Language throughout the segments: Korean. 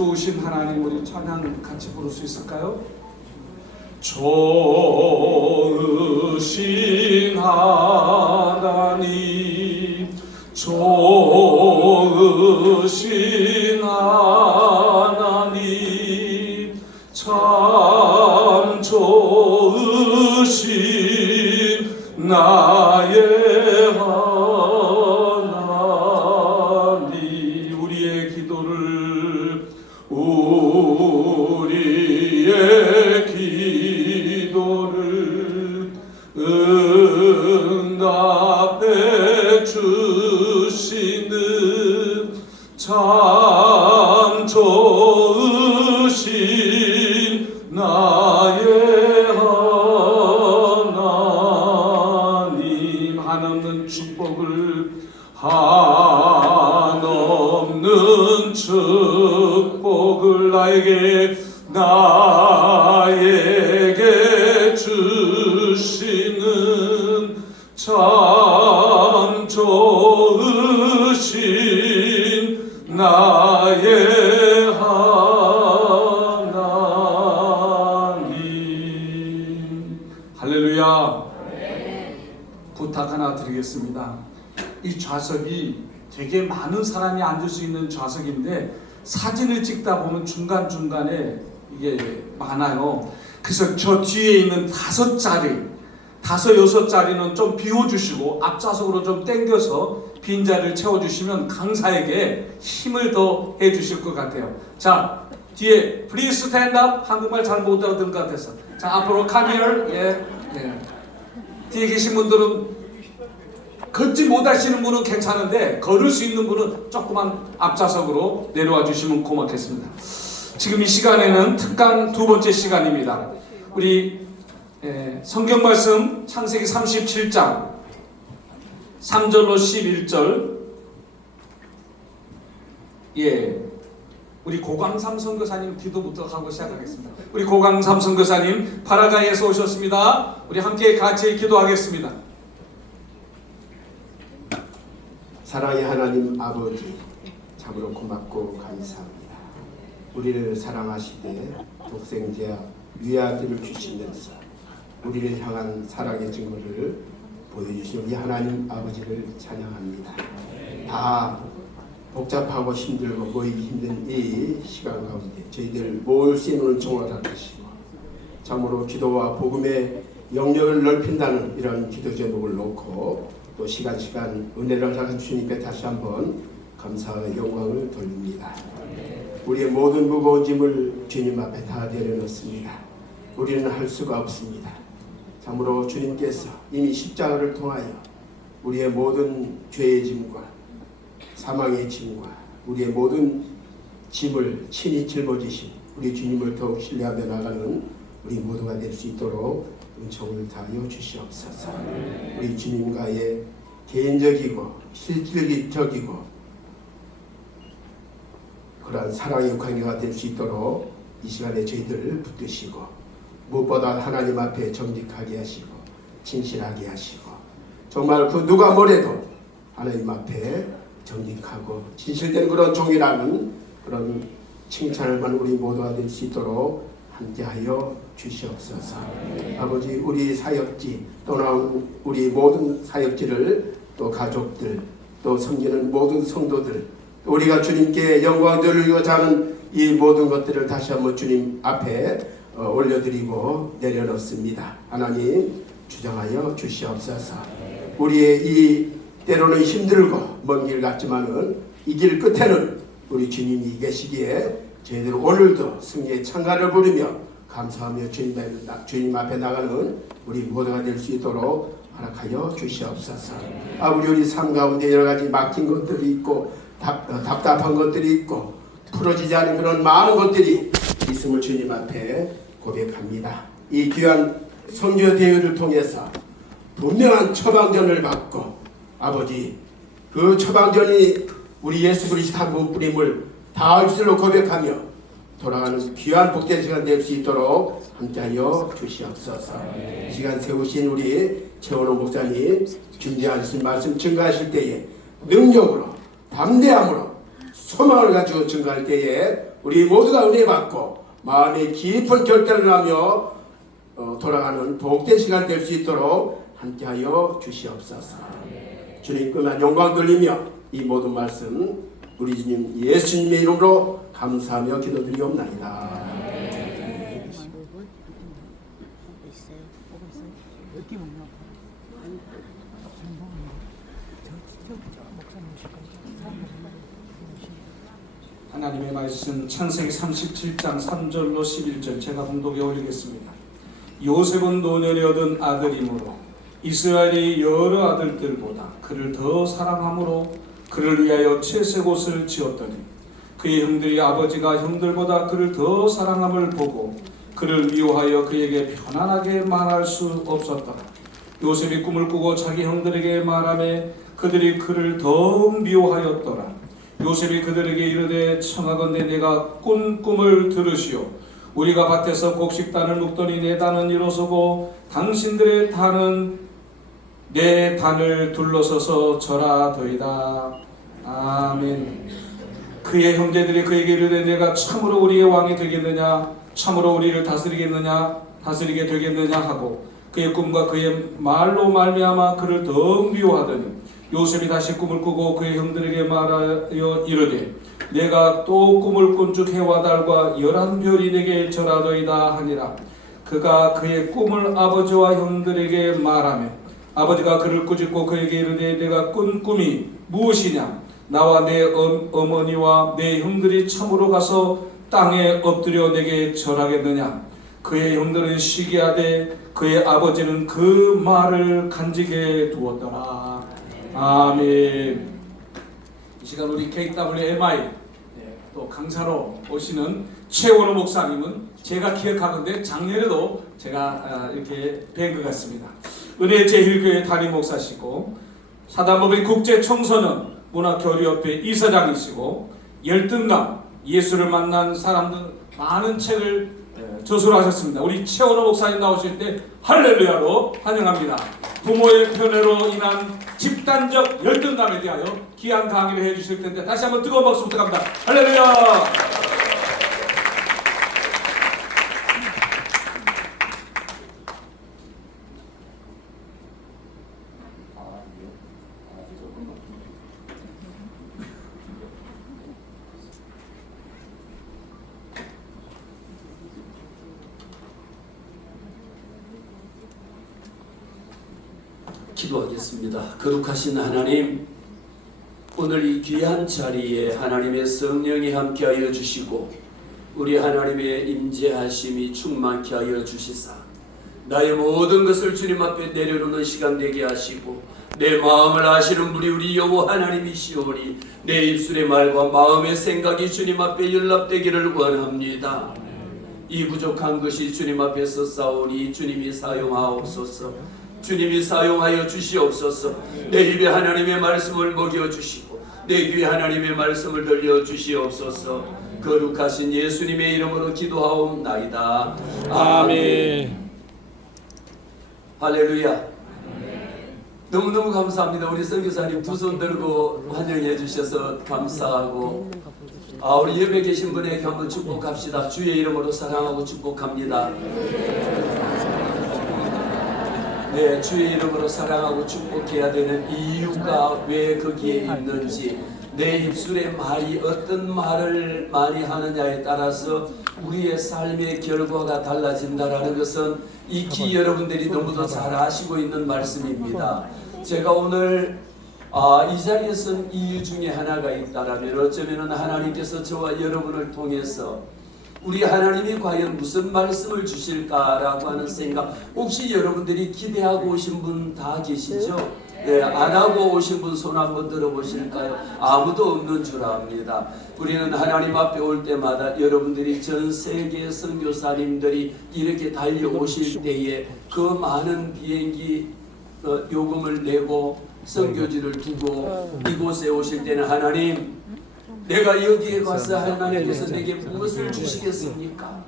좋으신 하나님, 우리 찬양 같이 부를 수 있을까요? 좋으신 하나님, 좋으신 하나님, 참 좋으신 나의 하나님. 우리의 기도를 응답해 주시는 참 좋으신 나의 하나님. 한없는 축복을, 한없는 축복을 나에게 주시는 참 좋으신 나의 하나님. 할렐루야. 부탁 하나 드리겠습니다. 이 좌석이 되게 많은 사람이 앉을 수 있는 좌석인데 사진을 찍다 보면 중간중간에 이게 많아요. 그래서 저 뒤에 있는 5자리, 5, 6자리는 좀 비워주시고 앞좌석으로 좀 당겨서 빈자리를 채워주시면 강사에게 힘을 더 해주실 것 같아요. 자, 뒤에 Please stand up. 한국말 잘 못 알아듣는 것 같아서. 자, 앞으로 come here. 예. 뒤에 계신 분들은 걷지 못하시는 분은 괜찮은데 걸을 수 있는 분은 조그만 앞좌석으로 내려와 주시면 고맙겠습니다. 지금 이 시간에는 특강 2번째 시간입니다. 우리 성경 말씀 창세기 37장 3절로 11절. 우리 고강삼 선교사님 기도부터 하고 시작하겠습니다. 우리 고강삼 선교사님 파라과이에서 오셨습니다. 우리 함께 같이 기도하겠습니다. 사랑의 하나님 아버지, 참으로 고맙고 감사합니다. 우리를 사랑하시되 독생자 위아들을 주시면서 우리를 향한 사랑의 증거를 보여주신 우리 하나님 아버지를 찬양합니다. 다 복잡하고 힘들고 모이기 힘든 이 시간 가운데 저희들 모을 수 있는 종을 하시고 참으로 기도와 복음의 영역을 넓힌다는 이런 기도 제목을 놓고 또 시간 은혜를 허락해 주시니까 다시 한번 감사와 영광을 돌립니다. 우리의 모든 무거운 짐을 주님 앞에 다 내려놓습니다. 우리는 할 수가 없습니다. 참으로 주님께서 이미 십자가를 통하여 우리의 모든 죄의 짐과 사망의 짐과 우리의 모든 짐을 친히 짊어지신 우리 주님을 더욱 신뢰하며 나가는 우리 모두가 될 수 있도록 은총을 다하여 주시옵소서. 우리 주님과의 개인적이고 실질적이고 그러한 사랑의 관계가 될 수 있도록 이 시간에 저희들을 붙드시고 무엇보다 하나님 앞에 정직하게 하시고 진실하게 하시고 정말 그 누가 뭐래도 하나님 앞에 정직하고 진실된 그런 종이라는 그런 칭찬을만 우리 모두가 될 수 있도록 함께하여 주시옵소서. 아버지, 우리 사역지 또는 우리 모든 사역지를 또 가족들 또 섬기는 모든 성도들 또 우리가 주님께 영광 돌리고자 하는 이 모든 것들을 다시 한번 주님 앞에 올려드리고 내려놓습니다. 하나님 주장하여 주시옵소서. 우리의 이 때로는 힘들고 먼 길 같지만은 이 길 끝에는 우리 주님이 계시기에 저희들 오늘도 승리의 찬가를 부르며 감사하며 주님 앞에 나가는 우리 모두가 될 수 있도록 허락하여 주시옵소서. 우리 삶 가운데 여러 가지 막힌 것들이 있고 답답한 것들이 있고 풀어지지 않은 그런 많은 것들이 있음을 주님 앞에 고백합니다. 이 귀한 선교 대회를 통해서 분명한 처방전을 받고 아버지 그 처방전이 우리 예수 그리스도 한 분뿐임을 다 입술로 고백하며 돌아가는 귀한 복된 시간 될 수 있도록 함께하여 주시옵소서. 이 시간 세우신 우리 최원호 목사님 준비하신 말씀 증거하실 때에 능력으로 담대함으로 소망을 가지고 증거할 때에 우리 모두가 은혜 받고 마음의 깊은 결단을 하며 돌아가는 복된 시간 될 수 있도록 함께하여 주시옵소서. 주님께만 영광 돌리며 이 모든 말씀 우리 주님 예수님의 이름으로 감사하며 기도드리옵나이다. 하나님의 말씀 창세기 37장 3절로 11절 제가 봉독에 올리겠습니다. 요셉은 노년에 얻은 아들이므로 이스라엘이 여러 아들들보다 그를 더 사랑함으로 그를 위하여 채색 옷을 지었더니 그의 형들이 아버지가 형들보다 그를 더 사랑함을 보고 그를 미워하여 그에게 편안하게 말할 수 없었더라. 요셉이 꿈을 꾸고 자기 형들에게 말하매 그들이 그를 더욱 미워하였더라. 요셉이 그들에게 이르되 청하건대 내가 꾼 꿈을 들으시오. 우리가 밭에서 곡식단을 묶더니 내 단은 일어서고 당신들의 단은 내 단을 둘러서서 절하더이다. 아멘. 그의 형제들이 그에게 이르되 내가 참으로 우리의 왕이 되겠느냐, 참으로 우리를 다스리게 되겠느냐 하고 그의 꿈과 그의 말로 말미암아 그를 더욱 미워하더니 요셉이 다시 꿈을 꾸고 그의 형들에게 말하여 이르되 내가 또 꿈을 꾼즉 해와 달과 11별이 내게 절하더이다 하니라. 그가 그의 꿈을 아버지와 형들에게 말하며 아버지가 그를 꾸짖고 그에게 이르되 내가 꾼 꿈이 무엇이냐, 나와 내 어머니와 내 형들이 참으로 가서 땅에 엎드려 내게 절하겠느냐. 그의 형들은 시기하되 그의 아버지는 그 말을 간직해 두었더라. 아멘. 이 시간 우리 KWMI 또 강사로 오시는 최원호 목사님은 제가 기억하건대 작년에도 제가 이렇게 뵌 것 같습니다. 은혜 제일교회 담임 목사시고 사단법인 국제청소년 문화교류협회 이사장이시고 열등감 예수를 만난 사람들 많은 책을 저술하셨습니다. 우리 최원호 목사님 나오실 때 할렐루야로 환영합니다. 부모의 편애로 인한 집단적 열등감에 대하여 귀한 강의를 해주실 텐데 다시 한번 뜨거운 박수 부탁합니다. 할렐루야. 기도하겠습니다. 거룩하신 하나님, 오늘 이 귀한 자리에 하나님의 성령이 함께하여 주시고 우리 하나님의 임재하심이 충만케 하여 주시사 나의 모든 것을 주님 앞에 내려놓는 시간 되게 하시고 내 마음을 아시는 분이 우리 여호와 하나님이시오니 내 입술의 말과 마음의 생각이 주님 앞에 연락되기를 원합니다. 이 부족한 것이 주님 앞에서 싸우니 주님이 사용하옵소서. 주님이 사용하여 주시옵소서. 내 입에 하나님의 말씀을 먹여주시고 내 귀에 하나님의 말씀을 들려주시옵소서. 거룩하신 예수님의 이름으로 기도하옵나이다. 아멘. 할렐루야. 너무너무 감사합니다. 우리 선교사님 두 손 들고 환영해 주셔서 감사하고 우리 예배 계신 분에게 한번 축복합시다. 주의 이름으로 사랑하고 축복합니다. 네, 주의 이름으로 사랑하고 축복해야 되는 이유가 왜 거기에 있는지, 내 입술의 말이 어떤 말을 많이 하느냐에 따라서 우리의 삶의 결과가 달라진다라는 것은 익히 여러분들이 너무도 잘 아시고 있는 말씀입니다. 제가 오늘 이 자리에 선 이유 중에 하나가 있다라면 어쩌면 하나님께서 저와 여러분을 통해서 우리 하나님이 과연 무슨 말씀을 주실까라고 하는 생각, 혹시 여러분들이 기대하고 오신 분 다 계시죠? 네, 안 하고 오신 분 손 한번 들어보실까요? 아무도 없는 줄 압니다. 우리는 하나님 앞에 올 때마다 여러분들이 전 세계 선교사님들이 이렇게 달려오실 때에 그 많은 비행기 요금을 내고 선교지를 두고 이곳에 오실 때는 하나님, 내가 여기에 가서 하나님께서 내게 무엇을 주시겠습니까?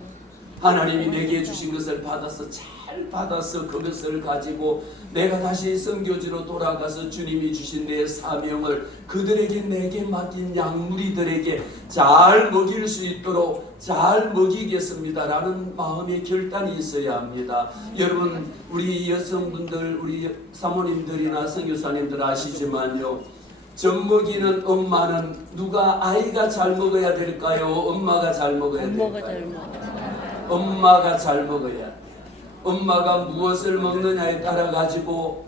하나님이 내게 주신 것을 받아서 잘 받아서 그것을 가지고 내가 다시 선교지로 돌아가서 주님이 주신 내 사명을 그들에게 내게 맡긴 양무리들에게 잘 먹일 수 있도록 잘 먹이겠습니다라는 마음의 결단이 있어야 합니다. 여러분, 우리 여성분들, 우리 사모님들이나 선교사님들 아시지만요, 젖 먹이는 엄마는 누가 아이가 잘 먹어야 될까요? 엄마가 잘 먹어야 될까요? 엄마가 잘 먹어야. 엄마가 무엇을 먹느냐에 따라 가지고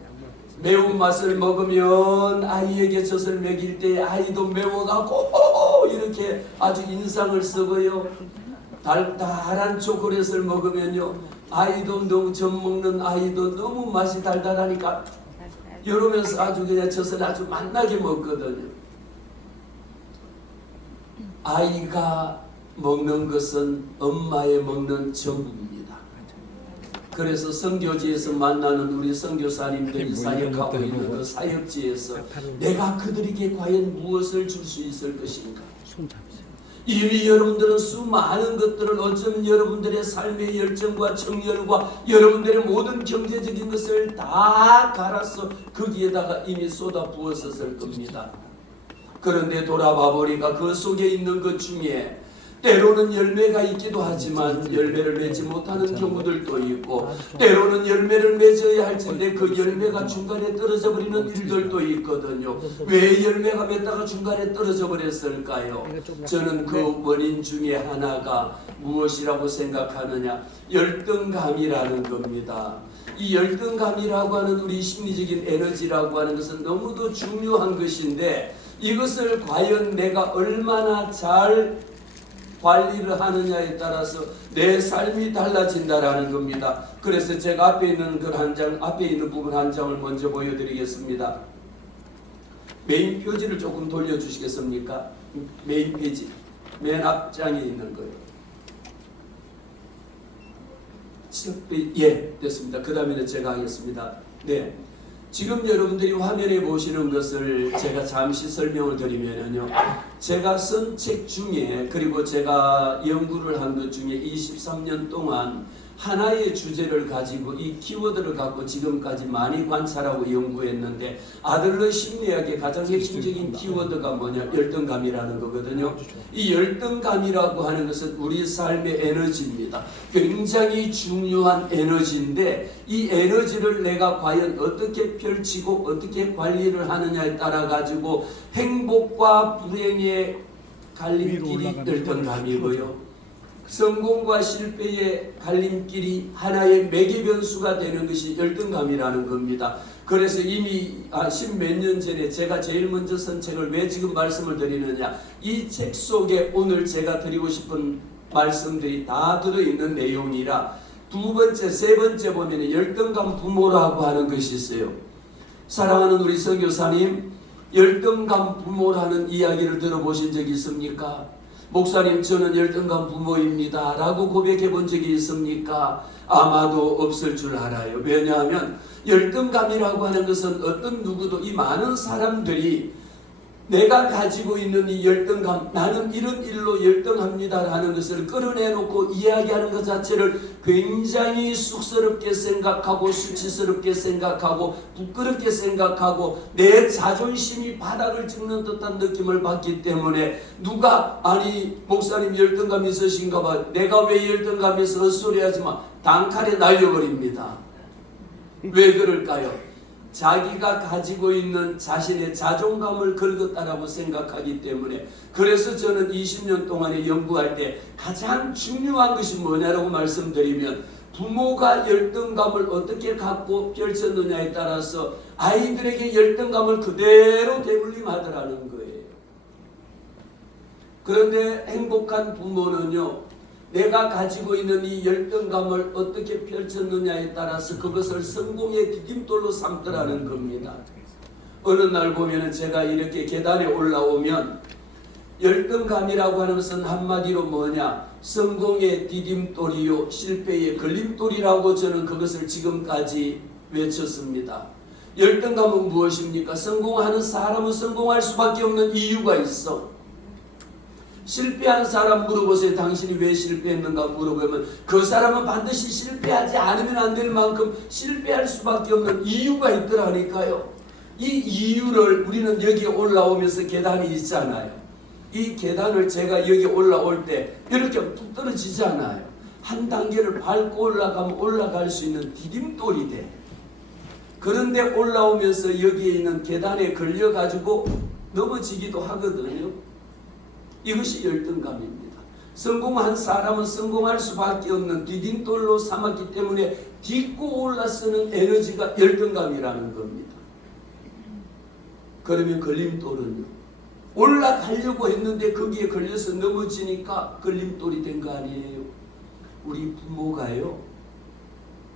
매운맛을 먹으면 아이에게 젖을 먹일 때 아이도 매워갖고 이렇게 아주 인상을 썩어요. 달달한 초콜릿을 먹으면요, 아이도 너무 젖 먹는 아이도 너무 맛이 달달하니까 이러면서 아주 그냥 젖을 아주 맛나게 먹거든요. 아이가 먹는 것은 엄마의 먹는 전부입니다. 그래서 선교지에서 만나는 우리 선교사님들이 사역하고 있는 그 사역지에서 내가 그들에게 과연 무엇을 줄 수 있을 것인가? 이미 여러분들은 수많은 것들을 어쩌면 여러분들의 삶의 열정과 정열과 여러분들의 모든 경제적인 것을 다 갈아서 거기에다가 이미 쏟아 부었었을 겁니다. 그런데 돌아봐 보니까 그 속에 있는 것 중에 때로는 열매가 있기도 하지만 열매를 맺지 못하는 경우들도 있고, 때로는 열매를 맺어야 할 텐데 그 열매가 중간에 떨어져 버리는 일들도 있거든요. 왜 열매가 맺다가 중간에 떨어져 버렸을까요? 저는 그 원인 중에 하나가 무엇이라고 생각하느냐, 열등감이라는 겁니다. 이 열등감이라고 하는 우리 심리적인 에너지라고 하는 것은 너무도 중요한 것인데, 이것을 과연 내가 얼마나 잘 관리를 하느냐에 따라서 내 삶이 달라진다라는 겁니다. 그래서 제가 앞에 있는 그 한 장, 앞에 있는 부분 한 장을 먼저 보여드리겠습니다. 메인 표지를 조금 돌려주시겠습니까? 메인 페이지, 맨 앞장에 있는 거예요. 예, 됐습니다. 그 다음에는 제가 하겠습니다. 네. 지금 여러분들이 화면에 보시는 것을 제가 잠시 설명을 드리면요, 제가 쓴 책 중에, 그리고 제가 연구를 한 것 중에 23년 동안 하나의 주제를 가지고 이 키워드를 갖고 지금까지 많이 관찰하고 연구했는데, 아들러 심리학의 가장 핵심적인 키워드가 뭐냐, 열등감이라는 거거든요. 이 열등감이라고 하는 것은 우리 삶의 에너지입니다. 굉장히 중요한 에너지인데, 이 에너지를 내가 과연 어떻게 펼치고 어떻게 관리를 하느냐에 따라 가지고 행복과 불행의 갈림길이 열등감이고요, 성공과 실패의 갈림길이 하나의 매개변수가 되는 것이 열등감이라는 겁니다. 그래서 이미 십몇 년 전에 제가 제일 먼저 쓴 책을 왜 지금 말씀을 드리느냐, 이 책 속에 오늘 제가 드리고 싶은 말씀들이 다 들어있는 내용이라, 두 번째, 세 번째 보면 열등감 부모라고 하는 것이 있어요. 사랑하는 우리 선교사님, 열등감 부모라는 이야기를 들어보신 적이 있습니까? 목사님, 저는 열등감 부모입니다 라고 고백해 본 적이 있습니까? 아마도 없을 줄 알아요. 왜냐하면 열등감이라고 하는 것은 어떤 누구도, 이 많은 사람들이 내가 가지고 있는 이 열등감, 나는 이런 일로 열등합니다라는 것을 끌어내놓고 이야기하는 것 자체를 굉장히 쑥스럽게 생각하고 수치스럽게 생각하고 부끄럽게 생각하고 내 자존심이 바닥을 찍는 듯한 느낌을 받기 때문에, 누가 아니 목사님 열등감 있으신가 봐, 내가 왜 열등감이 있어, 헛소리하지 마, 단칼에 날려버립니다. 왜 그럴까요? 자기가 가지고 있는 자신의 자존감을 긁었다라고 생각하기 때문에. 그래서 저는 20년 동안에 연구할 때 가장 중요한 것이 뭐냐라고 말씀드리면, 부모가 열등감을 어떻게 갖고 펼쳤느냐에 따라서 아이들에게 열등감을 그대로 되물림하더라는 거예요. 그런데 행복한 부모는요, 내가 가지고 있는 이 열등감을 어떻게 펼쳤느냐에 따라서 그것을 성공의 디딤돌로 삼더라는 겁니다. 어느 날 보면은 제가 이렇게 계단에 올라오면, 열등감이라고 하는 것은 한마디로 뭐냐, 성공의 디딤돌이요 실패의 걸림돌이라고 저는 그것을 지금까지 외쳤습니다. 열등감은 무엇입니까? 성공하는 사람은 성공할 수밖에 없는 이유가 있어. 실패한 사람 물어보세요. 당신이 왜 실패했는가 물어보면 그 사람은 반드시 실패하지 않으면 안 될 만큼 실패할 수밖에 없는 이유가 있더라니까요. 이 이유를 우리는 여기 올라오면서 계단이 있잖아요. 이 계단을 제가 여기 올라올 때 이렇게 뚝 떨어지지 않아요. 한 단계를 밟고 올라가면 올라갈 수 있는 디딤돌이 돼. 그런데 올라오면서 여기에 있는 계단에 걸려가지고 넘어지기도 하거든요. 이것이 열등감입니다. 성공한 사람은 성공할 수밖에 없는 디딤돌로 삼았기 때문에 딛고 올라서는 에너지가 열등감이라는 겁니다. 그러면 걸림돌은요? 올라가려고 했는데 거기에 걸려서 넘어지니까 걸림돌이 된 거 아니에요? 우리 부모가요,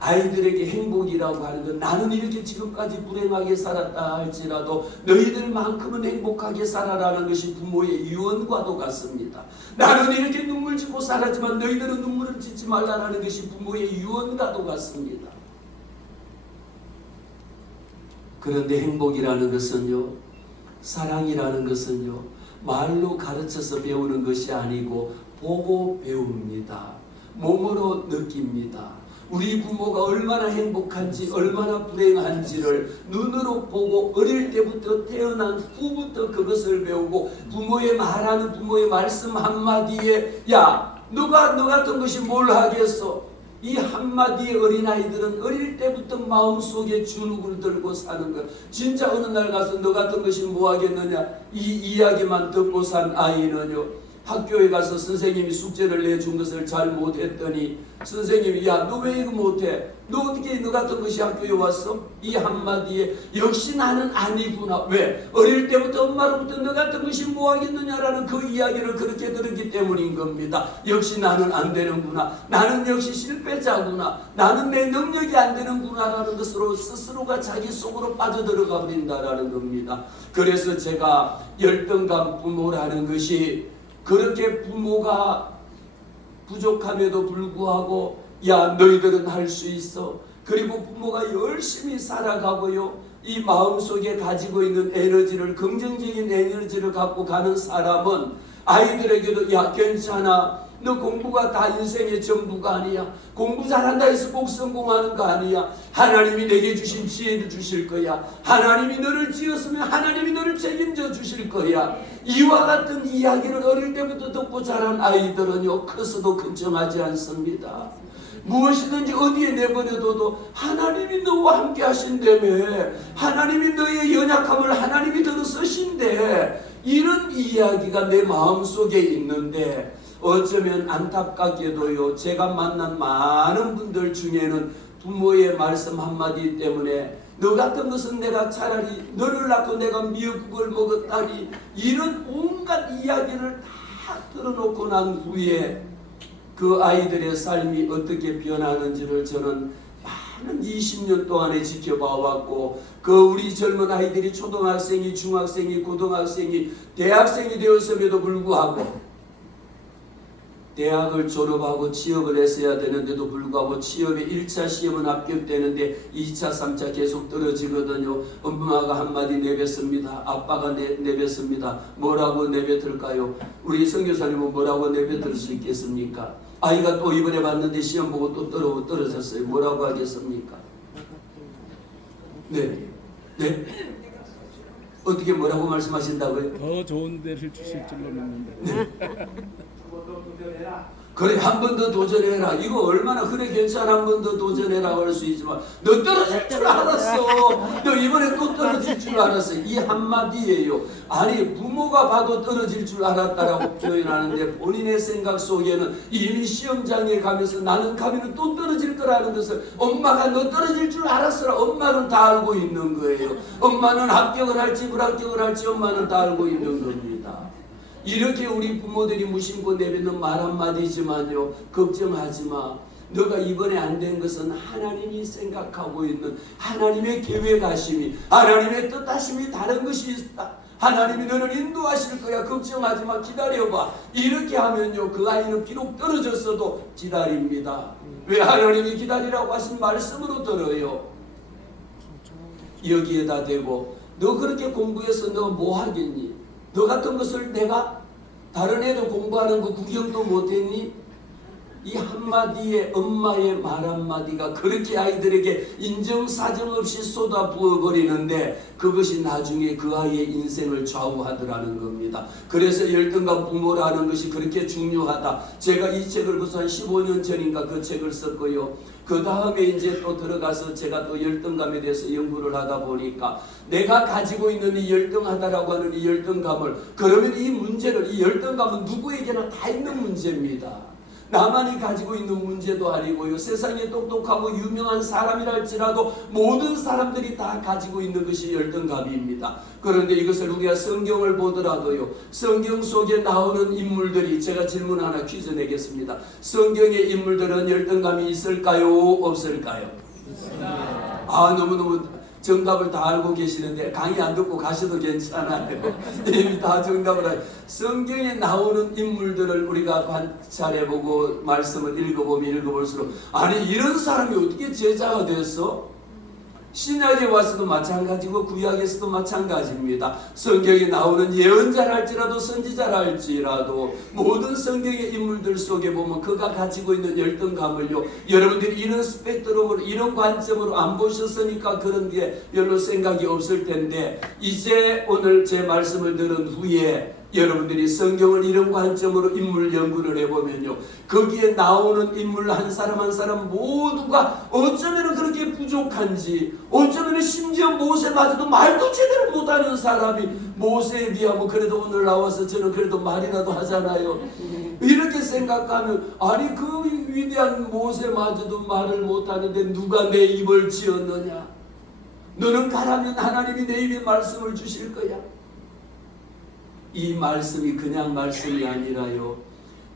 아이들에게 행복이라고 하는 건 나는 이렇게 지금까지 불행하게 살았다 할지라도 너희들만큼은 행복하게 살아라는 것이 부모의 유언과도 같습니다. 나는 이렇게 눈물 짓고 살았지만 너희들은 눈물을 짓지 말라라는 것이 부모의 유언과도 같습니다. 그런데 행복이라는 것은요, 사랑이라는 것은요, 말로 가르쳐서 배우는 것이 아니고 보고 배웁니다. 몸으로 느낍니다. 우리 부모가 얼마나 행복한지 얼마나 불행한지를 눈으로 보고 어릴 때부터 태어난 후부터 그것을 배우고 부모의 말하는 부모의 말씀 한마디에 야 너가 너 같은 것이 뭘 하겠어? 이 한마디의 어린아이들은 어릴 때부터 마음속에 주눅을 들고 사는 거야. 진짜 어느 날 가서 너 같은 것이 뭐 하겠느냐, 이 이야기만 듣고 산 아이는요, 학교에 가서 선생님이 숙제를 내준 것을 잘 못했더니 선생님이 야 너 왜 이거 못해? 너 어떻게 너 같은 것이 학교에 왔어? 이 한마디에 역시 나는 아니구나. 왜? 어릴 때부터 엄마로부터 너 같은 것이 뭐 하겠느냐라는 그 이야기를 그렇게 들었기 때문인 겁니다. 역시 나는 안 되는구나. 나는 역시 실패자구나. 나는 내 능력이 안 되는구나라는 것으로 스스로가 자기 속으로 빠져들어가 버린다라는 겁니다. 그래서 제가 열등감 부모라는 것이 그렇게 부모가 부족함에도 불구하고 야 너희들은 할 수 있어. 그리고 부모가 열심히 살아가고요, 이 마음속에 가지고 있는 에너지를, 긍정적인 에너지를 갖고 가는 사람은 아이들에게도 야 괜찮아, 너 공부가 다 인생의 전부가 아니야. 공부 잘한다 해서 꼭 성공하는 거 아니야. 하나님이 내게 주신 지혜를 주실 거야. 하나님이 너를 지었으면 하나님이 너를 책임져 주실 거야. 이와 같은 이야기를 어릴 때부터 듣고 자란 아이들은요, 커서도 걱정하지 않습니다. 무엇이든지 어디에 내버려둬도 하나님이 너와 함께 하신다며, 하나님이 너의 연약함을 하나님이 들어 쓰신대, 이런 이야기가 내 마음속에 있는데 어쩌면 안타깝게도요, 제가 만난 많은 분들 중에는 부모의 말씀 한마디 때문에 너 같은 것은 내가 차라리 너를 낳고 내가 미역국을 먹었다니, 이런 온갖 이야기를 다 들어놓고 난 후에 그 아이들의 삶이 어떻게 변하는지를 저는 많은 20년 동안에 지켜봐 왔고, 그 우리 젊은 아이들이 초등학생이, 중학생이, 고등학생이, 대학생이 되었음에도 불구하고 대학을 졸업하고 취업을 했어야 되는데도 불구하고 취업에 1차 시험은 합격되는데 2차, 3차 계속 떨어지거든요. 엄마가 한마디 내뱉습니다. 아빠가 내뱉습니다. 뭐라고 내뱉을까요? 우리 선교사님은 뭐라고 내뱉을 수 있겠습니까? 아이가 또 이번에 봤는데 시험 보고 또 떨어졌어요. 뭐라고 하겠습니까? 네. 네? 어떻게 뭐라고 말씀하신다고요? 더 좋은 데를 주실 줄로 믿는다. 네. 그래 한 번 더 도전해라. 이거 얼마나 그래 괜찮아, 한 번 더 도전해라고 할 수 있지만 너 떨어질 줄 알았어. 너 이번에 또 떨어질 줄 알았어. 이 한마디예요. 아니 부모가 봐도 떨어질 줄 알았다라고 표현하는데 본인의 생각 속에는 이미 시험장에 가면서 나는 가면 또 떨어질 거라는 것을 엄마가 너 떨어질 줄 알았어라. 엄마는 다 알고 있는 거예요. 엄마는 합격을 할지 불합격을 할지 엄마는 다 알고 있는 겁니다. 이렇게 우리 부모들이 무심코 내뱉는 말 한마디지만요, 걱정하지마. 너가 이번에 안 된 것은 하나님이 생각하고 있는 하나님의 계획하심이, 하나님의 뜻하심이 다른 것이 있다. 하나님이 너를 인도하실 거야. 걱정하지마. 기다려봐. 이렇게 하면요, 그 아이는 비록 떨어졌어도 기다립니다. 왜? 하나님이 기다리라고 하신 말씀으로 들어요. 여기에다 대고 너 그렇게 공부해서 너 뭐 하겠니? 너 같은 것을 내가 다른 애들 공부하는 거 구경도 못했니? 이 한마디에 엄마의 말 한마디가 그렇게 아이들에게 인정사정 없이 쏟아부어버리는데 그것이 나중에 그 아이의 인생을 좌우하더라는 겁니다. 그래서 열등감 부모라는 것이 그렇게 중요하다. 제가 이 책을 벌써 한 15년 전인가 그 책을 썼고요. 그 다음에 이제 또 들어가서 제가 또 열등감에 대해서 연구를 하다 보니까 내가 가지고 있는 이 열등하다라고 하는 이 열등감을, 그러면 이 문제를, 이 열등감은 누구에게나 다 있는 문제입니다. 나만이 가지고 있는 문제도 아니고요. 세상에 똑똑하고 유명한 사람이랄지라도 모든 사람들이 다 가지고 있는 것이 열등감입니다. 그런데 이것을 우리가 성경을 보더라도요. 성경 속에 나오는 인물들이, 제가 질문 하나 퀴즈 내겠습니다. 성경의 인물들은 열등감이 있을까요? 없을까요? 너무너무 정답을 다 알고 계시는데 강의 안 듣고 가셔도 괜찮아요. 이미 다 정답을 알고. 성경에 나오는 인물들을 우리가 관찰해보고 말씀을 읽어보면 읽어볼수록, 아니 이런 사람이 어떻게 제자가 됐어? 신약에 와서도 마찬가지고 구약에서도 마찬가지입니다. 성경에 나오는 예언자랄지라도 선지자랄지라도 모든 성경의 인물들 속에 보면 그가 가지고 있는 열등감을요, 여러분들이 이런 스펙트럼으로, 이런 관점으로 안 보셨으니까 그런 게 별로 생각이 없을 텐데, 이제 오늘 제 말씀을 들은 후에 여러분들이 성경을 이런 관점으로 인물 연구를 해보면요, 거기에 나오는 인물 한 사람 한 사람 모두가 어쩌면 그렇게 부족한지, 어쩌면 심지어 모세마저도 말도 제대로 못하는 사람이 모세에 비하면 그래도 오늘 나와서 저는 그래도 말이라도 하잖아요. 이렇게 생각하면, 아니 그 위대한 모세마저도 말을 못하는데 누가 내 입을 지었느냐? 너는 가라면 하나님이 내 입에 말씀을 주실 거야. 이 말씀이 그냥 말씀이 아니라요,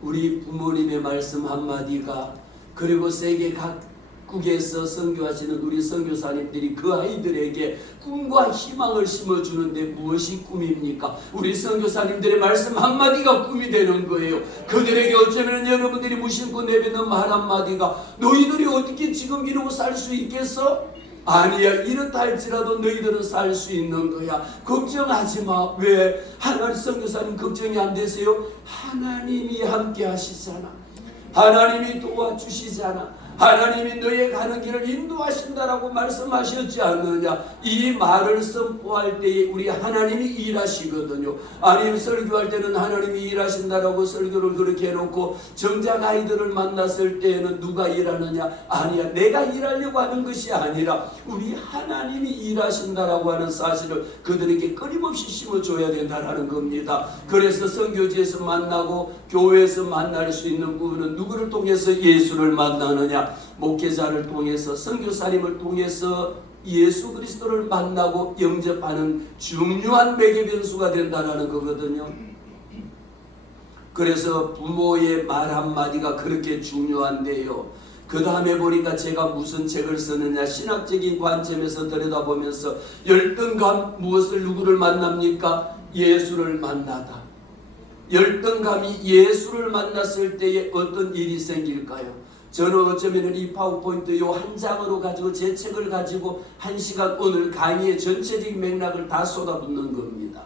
우리 부모님의 말씀 한마디가, 그리고 세계 각국에서 선교하시는 우리 선교사님들이 그 아이들에게 꿈과 희망을 심어주는데 무엇이 꿈입니까? 우리 선교사님들의 말씀 한마디가 꿈이 되는 거예요. 그들에게 어쩌면 여러분들이 무심코 내뱉는 말 한마디가, 너희들이 어떻게 지금 이러고 살 수 있겠어? 아니야, 이렇다 할지라도 너희들은 살 수 있는 거야. 걱정하지 마. 왜? 하나님, 선교사님 걱정이 안 되세요? 하나님이 함께 하시잖아. 하나님이 도와주시잖아. 하나님이 너의 가는 길을 인도하신다라고 말씀하셨지 않느냐. 이 말을 선포할 때에 우리 하나님이 일하시거든요. 아니 설교할 때는 하나님이 일하신다라고 설교를 그렇게 해놓고 정작 아이들을 만났을 때에는 누가 일하느냐? 아니야, 내가 일하려고 하는 것이 아니라 우리 하나님이 일하신다라고 하는 사실을 그들에게 끊임없이 심어줘야 된다는 겁니다. 그래서 선교지에서 만나고 교회에서 만날 수 있는 부분은 누구를 통해서 예수를 만나느냐? 목회자를 통해서, 선교사님을 통해서 예수 그리스도를 만나고 영접하는 중요한 매개 변수가 된다는 거거든요. 그래서 부모의 말 한마디가 그렇게 중요한데요. 그 다음에 보니까 제가 무슨 책을 쓰느냐, 신학적인 관점에서 들여다보면서 열등감, 무엇을, 누구를 만납니까? 예수를 만나다. 열등감이 예수를 만났을 때에 어떤 일이 생길까요? 저는 어쩌면 이 파워포인트 요 한 장으로 가지고 제 책을 가지고 1시간 오늘 강의의 전체적인 맥락을 다 쏟아붓는 겁니다.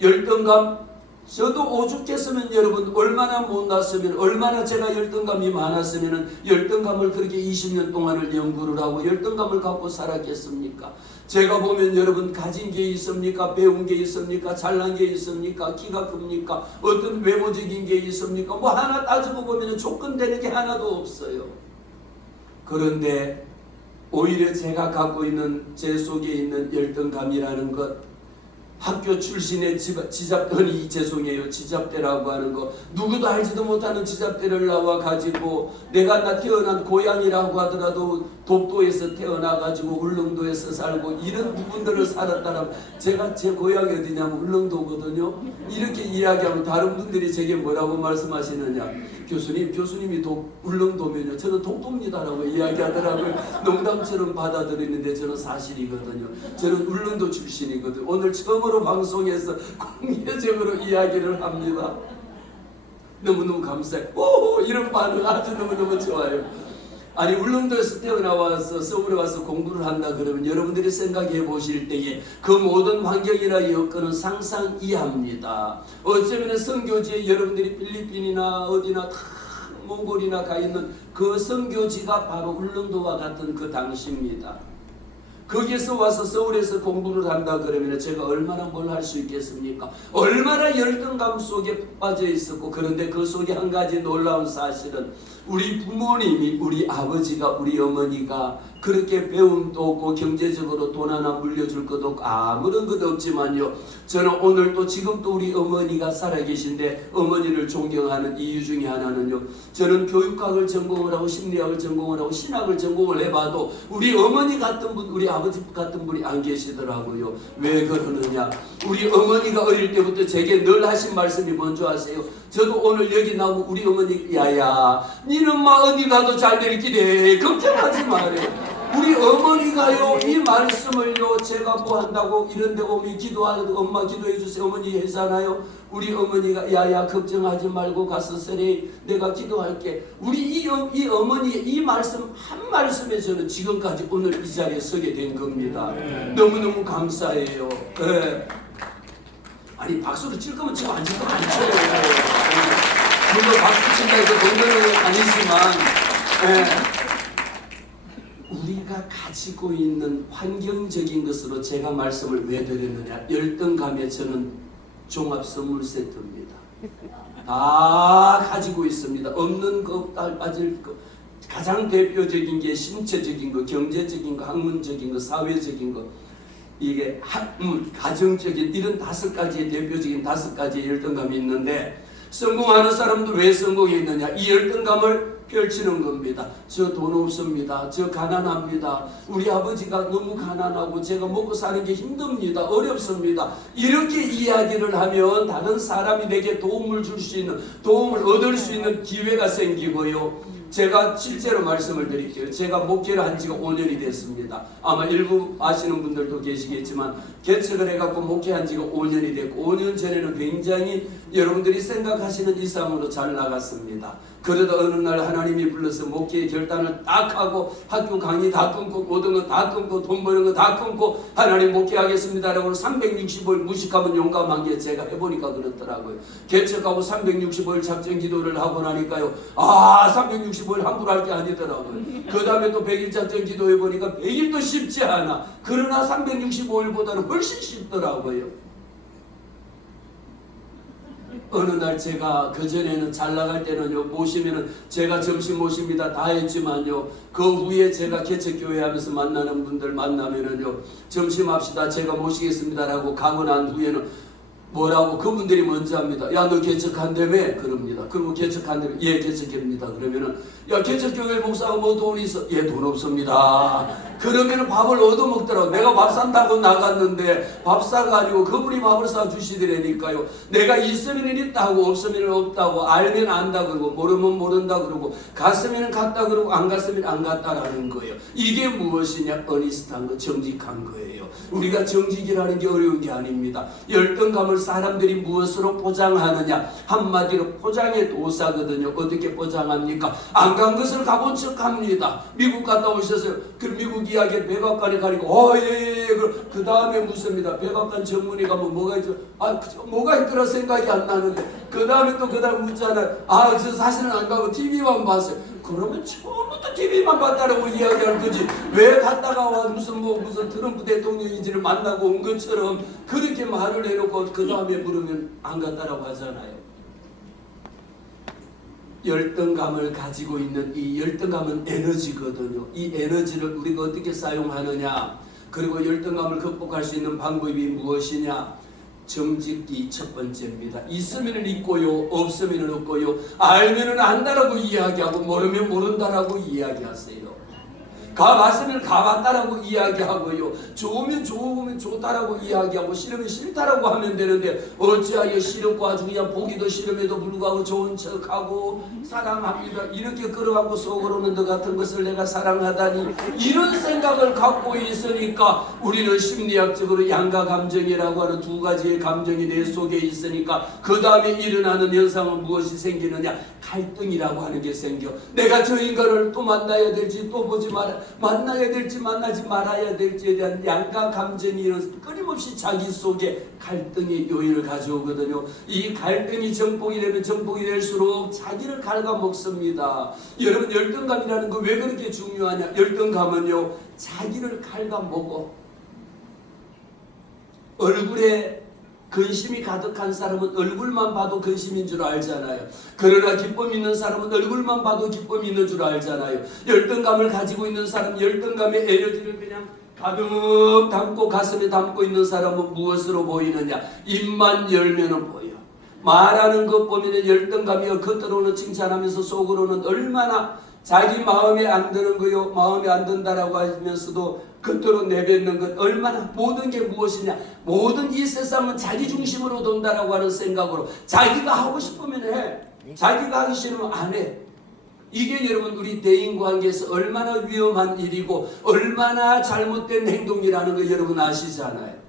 열등감, 저도 오죽했으면 여러분 얼마나 못났으면, 얼마나 제가 열등감이 많았으면 열등감을 그렇게 20년 동안을 연구를 하고 열등감을 갖고 살았겠습니까? 제가 보면 여러분 가진 게 있습니까? 배운 게 있습니까? 잘난 게 있습니까? 키가 큽니까? 어떤 외모적인 게 있습니까? 뭐 하나 따지고 보면 조건되는 게 하나도 없어요. 그런데 오히려 제가 갖고 있는 제 속에 있는 열등감이라는 것, 학교 출신의 지잡들이, 죄송해요, 지잡대라고 하는 거, 누구도 알지도 못하는 지잡대를 나와 가지고 내가 나 태어난 고향이라고 하더라도 독도에서 태어나 가지고 울릉도에서 살고 이런 부분들을 살았다면, 제가 제 고향이 어디냐면 울릉도거든요. 이렇게 이야기하면 다른 분들이 제게 뭐라고 말씀하시느냐, 교수님이 울릉도면요, 저는 독도입니다라고 이야기하더라고요. 농담처럼 받아들이는데 저는 사실이거든요. 저는 울릉도 출신이거든요. 오늘 처음으로 방송에서 공개적으로 이야기를 합니다. 너무너무 감사해요. 오, 이런 반응 아주 너무너무 좋아요. 아니 울릉도에서 태어나와서 서울에 와서 공부를 한다 그러면 여러분들이 생각해 보실 때에 그 모든 환경이나 여건은 상상 이하입니다. 어쩌면 선교지에 여러분들이 필리핀이나 어디나 다 몽골이나 가 있는 그 선교지가 바로 울릉도와 같은 그 당시입니다. 거기에서 와서 서울에서 공부를 한다 그러면 제가 얼마나 뭘 할 수 있겠습니까? 얼마나 열등감 속에 빠져 있었고, 그런데 그 속에 한 가지 놀라운 사실은 우리 부모님이, 우리 아버지가, 우리 어머니가 그렇게 배움도 없고 경제적으로 돈 하나 물려줄 것도 없고 아무런 것도 없지만요, 저는 오늘도 지금도 우리 어머니가 살아계신데 어머니를 존경하는 이유 중에 하나는요, 저는 교육학을 전공을 하고 심리학을 전공을 하고 신학을 전공을 해봐도 우리 어머니 같은 분, 우리 아버지 같은 분이 안 계시더라고요. 왜 그러느냐? 우리 어머니가 어릴 때부터 제게 늘 하신 말씀이 뭔지 아세요? 저도 오늘 여기 나오고 우리 어머니, 야야 니는 마 어디 가도 잘 될 기대 걱정하지 말아요. 우리 어머니가요 이 말씀을요, 제가 뭐 한다고 이런 데 오면 기도하고 엄마 기도해 주세요 어머니 하잖아요. 우리 어머니가 야야 걱정하지 말고 가서 세례 내가 기도할게. 우리 이 어머니의 이 말씀 한 말씀에 저는 지금까지 오늘 이 자리에 서게 된 겁니다. 너무너무 감사해요. 네. 아니 박수를 칠 거면 지금 안 칠 거면 안 쳐요. 물론 박수 친다 해서 동료는 아니지만 우리가 가지고 있는 환경적인 것으로 제가 말씀을 왜 드렸느냐, 열등감에 저는 종합 선물 세트입니다. 다 가지고 있습니다. 없는 거 없다 빠질 거. 가장 대표적인 게 신체적인 거, 경제적인 거, 학문적인 거, 사회적인 거, 이게 학문, 가정적인 이런 5가지의 대표적인 5가지의 열등감이 있는데, 성공하는 사람도 왜 성공했느냐, 이 열등감을 펼치는 겁니다. 저 돈 없습니다. 저 가난합니다. 우리 아버지가 너무 가난하고 제가 먹고 사는 게 힘듭니다. 어렵습니다. 이렇게 이야기를 하면 다른 사람이 내게 도움을 줄 수 있는, 도움을 얻을 수 있는 기회가 생기고요. 제가 실제로 말씀을 드릴게요. 제가 목회를 한 지가 5년이 됐습니다. 아마 일부 아시는 분들도 계시겠지만 개척을 해갖고 목회한 지가 5년이 됐고, 5년 전에는 굉장히 여러분들이 생각하시는 이상으로 잘 나갔습니다. 그러다 어느 날 하나님이 불러서 목회의 결단을 딱 하고 학교 강의 다 끊고 모든 거 다 끊고 돈 버는 거 다 끊고 하나님 목회하겠습니다라고 365일 무식하면 용감한 게 제가 해보니까 그렇더라고요. 개척하고 365일 작전 기도를 하고 나니까요, 365일 함부로 할 게 아니더라고요. 그 다음에 또 100일 작전 기도해보니까 100일도 쉽지 않아. 그러나 365일보다는 훨씬 쉽더라고요. 어느 날 제가 그전에는 잘 나갈 때는요, 모시면은 제가 점심 모십니다 다 했지만요, 그 후에 제가 개척교회 하면서 만나는 분들 만나면은요, 점심 합시다 제가 모시겠습니다라고 가고 난 후에는 뭐라고 그분들이 먼저 합니다. 야 너 개척한다며? 그럽니다. 그리고 개척한다며? 예 개척합니다. 그러면은 야 개척교회 목사가 뭐 돈 있어? 예 돈 없습니다. 그러면은 밥을 얻어먹더라고. 내가 밥 산다고 나갔는데 밥사가 아니고 그분이 밥을 사주시더라니까요. 내가 있으면 있다고 없으면 없다고, 알면 안다 그러고 모르면 모른다 그러고 갔으면 갔다 그러고 안 갔으면 안 갔다라는 거예요. 이게 무엇이냐? 어니스트한 거, 정직한 거예요. 우리가 정직이라는 게 어려운 게 아닙니다. 열등감을 사람들이 무엇으로 포장하느냐? 한마디로 포장의 도사거든요. 어떻게 포장합니까? 안 간 것을 가본 척합니다. 미국 갔다 오셨어요. 그 미국 이야기 백악관에 가니까 예예예. 그 다음에 묻습니다. 백악관 전문의 가면 뭐가 있죠? 뭐가 있더라 생각이 안 나는데 그 다음에 또 그 다음 묻잖아요. 저 사실은 안 가고 TV만 봤어요. 그러면 처음부터 TV만 봤다라고 이야기할 거지. 왜 갔다가 와 무슨 트럼프 대통령인지를 만나고 온 것처럼 그렇게 말을 해놓고 그 다음에 물으면 안 갔다라고 하잖아요. 열등감을 가지고 있는 이 열등감은 에너지거든요. 이 에너지를 우리가 어떻게 사용하느냐, 그리고 열등감을 극복할 수 있는 방법이 무엇이냐? 정직이 첫 번째입니다. 있으면 있고요, 없으면 없고요, 알면 안다라고 이야기하고 모르면 모른다라고 이야기하세요. 가봤으면 가봤다라고 이야기하고요. 좋으면 좋으면 좋다라고 이야기하고 싫으면 싫다라고 하면 되는데 어찌하여 싫었고 아주 그냥 보기도 싫음에도 불구하고 좋은 척하고 사랑합니다 이렇게 걸어가고 속으로는 너 같은 것을 내가 사랑하다니 이런 생각을 갖고 있으니까 우리는 심리학적으로 양가 감정이라고 하는 두 가지의 감정이 내 속에 있으니까 그 다음에 일어나는 현상은 무엇이 생기느냐? 갈등이라고 하는 게 생겨. 내가 저 인간을 또 만나야 될지 또 보지 말아 만나야 될지 만나지 말아야 될지에 대한 양가 감정이 끊임없이 자기 속에 갈등의 요인을 가져오거든요. 이 갈등이 정복이 되면 정복이 될수록 자기를 갉아먹습니다. 여러분 열등감이라는 거 왜 그렇게 중요하냐? 열등감은요 자기를 갉아먹어. 얼굴에 근심이 가득한 사람은 얼굴만 봐도 근심인 줄 알잖아요. 그러나 기쁨 있는 사람은 얼굴만 봐도 기쁨이 있는 줄 알잖아요. 열등감을 가지고 있는 사람, 열등감의 에너지를 그냥 가득 담고 가슴에 담고 있는 사람은 무엇으로 보이느냐? 입만 열면은 보여. 말하는 것 보면 열등감이요 겉으로는 칭찬하면서 속으로는 얼마나 자기 마음에 안 드는 거요 마음에 안 든다라고 하면서도 겉으로 내뱉는 것 얼마나 모든 게 무엇이냐? 모든 이 세상은 자기 중심으로 돈다라고 하는 생각으로 자기가 하고 싶으면 해. 자기가 하기 싫으면 안 해. 이게 여러분 우리 대인관계에서 얼마나 위험한 일이고 얼마나 잘못된 행동이라는 거 여러분 아시잖아요.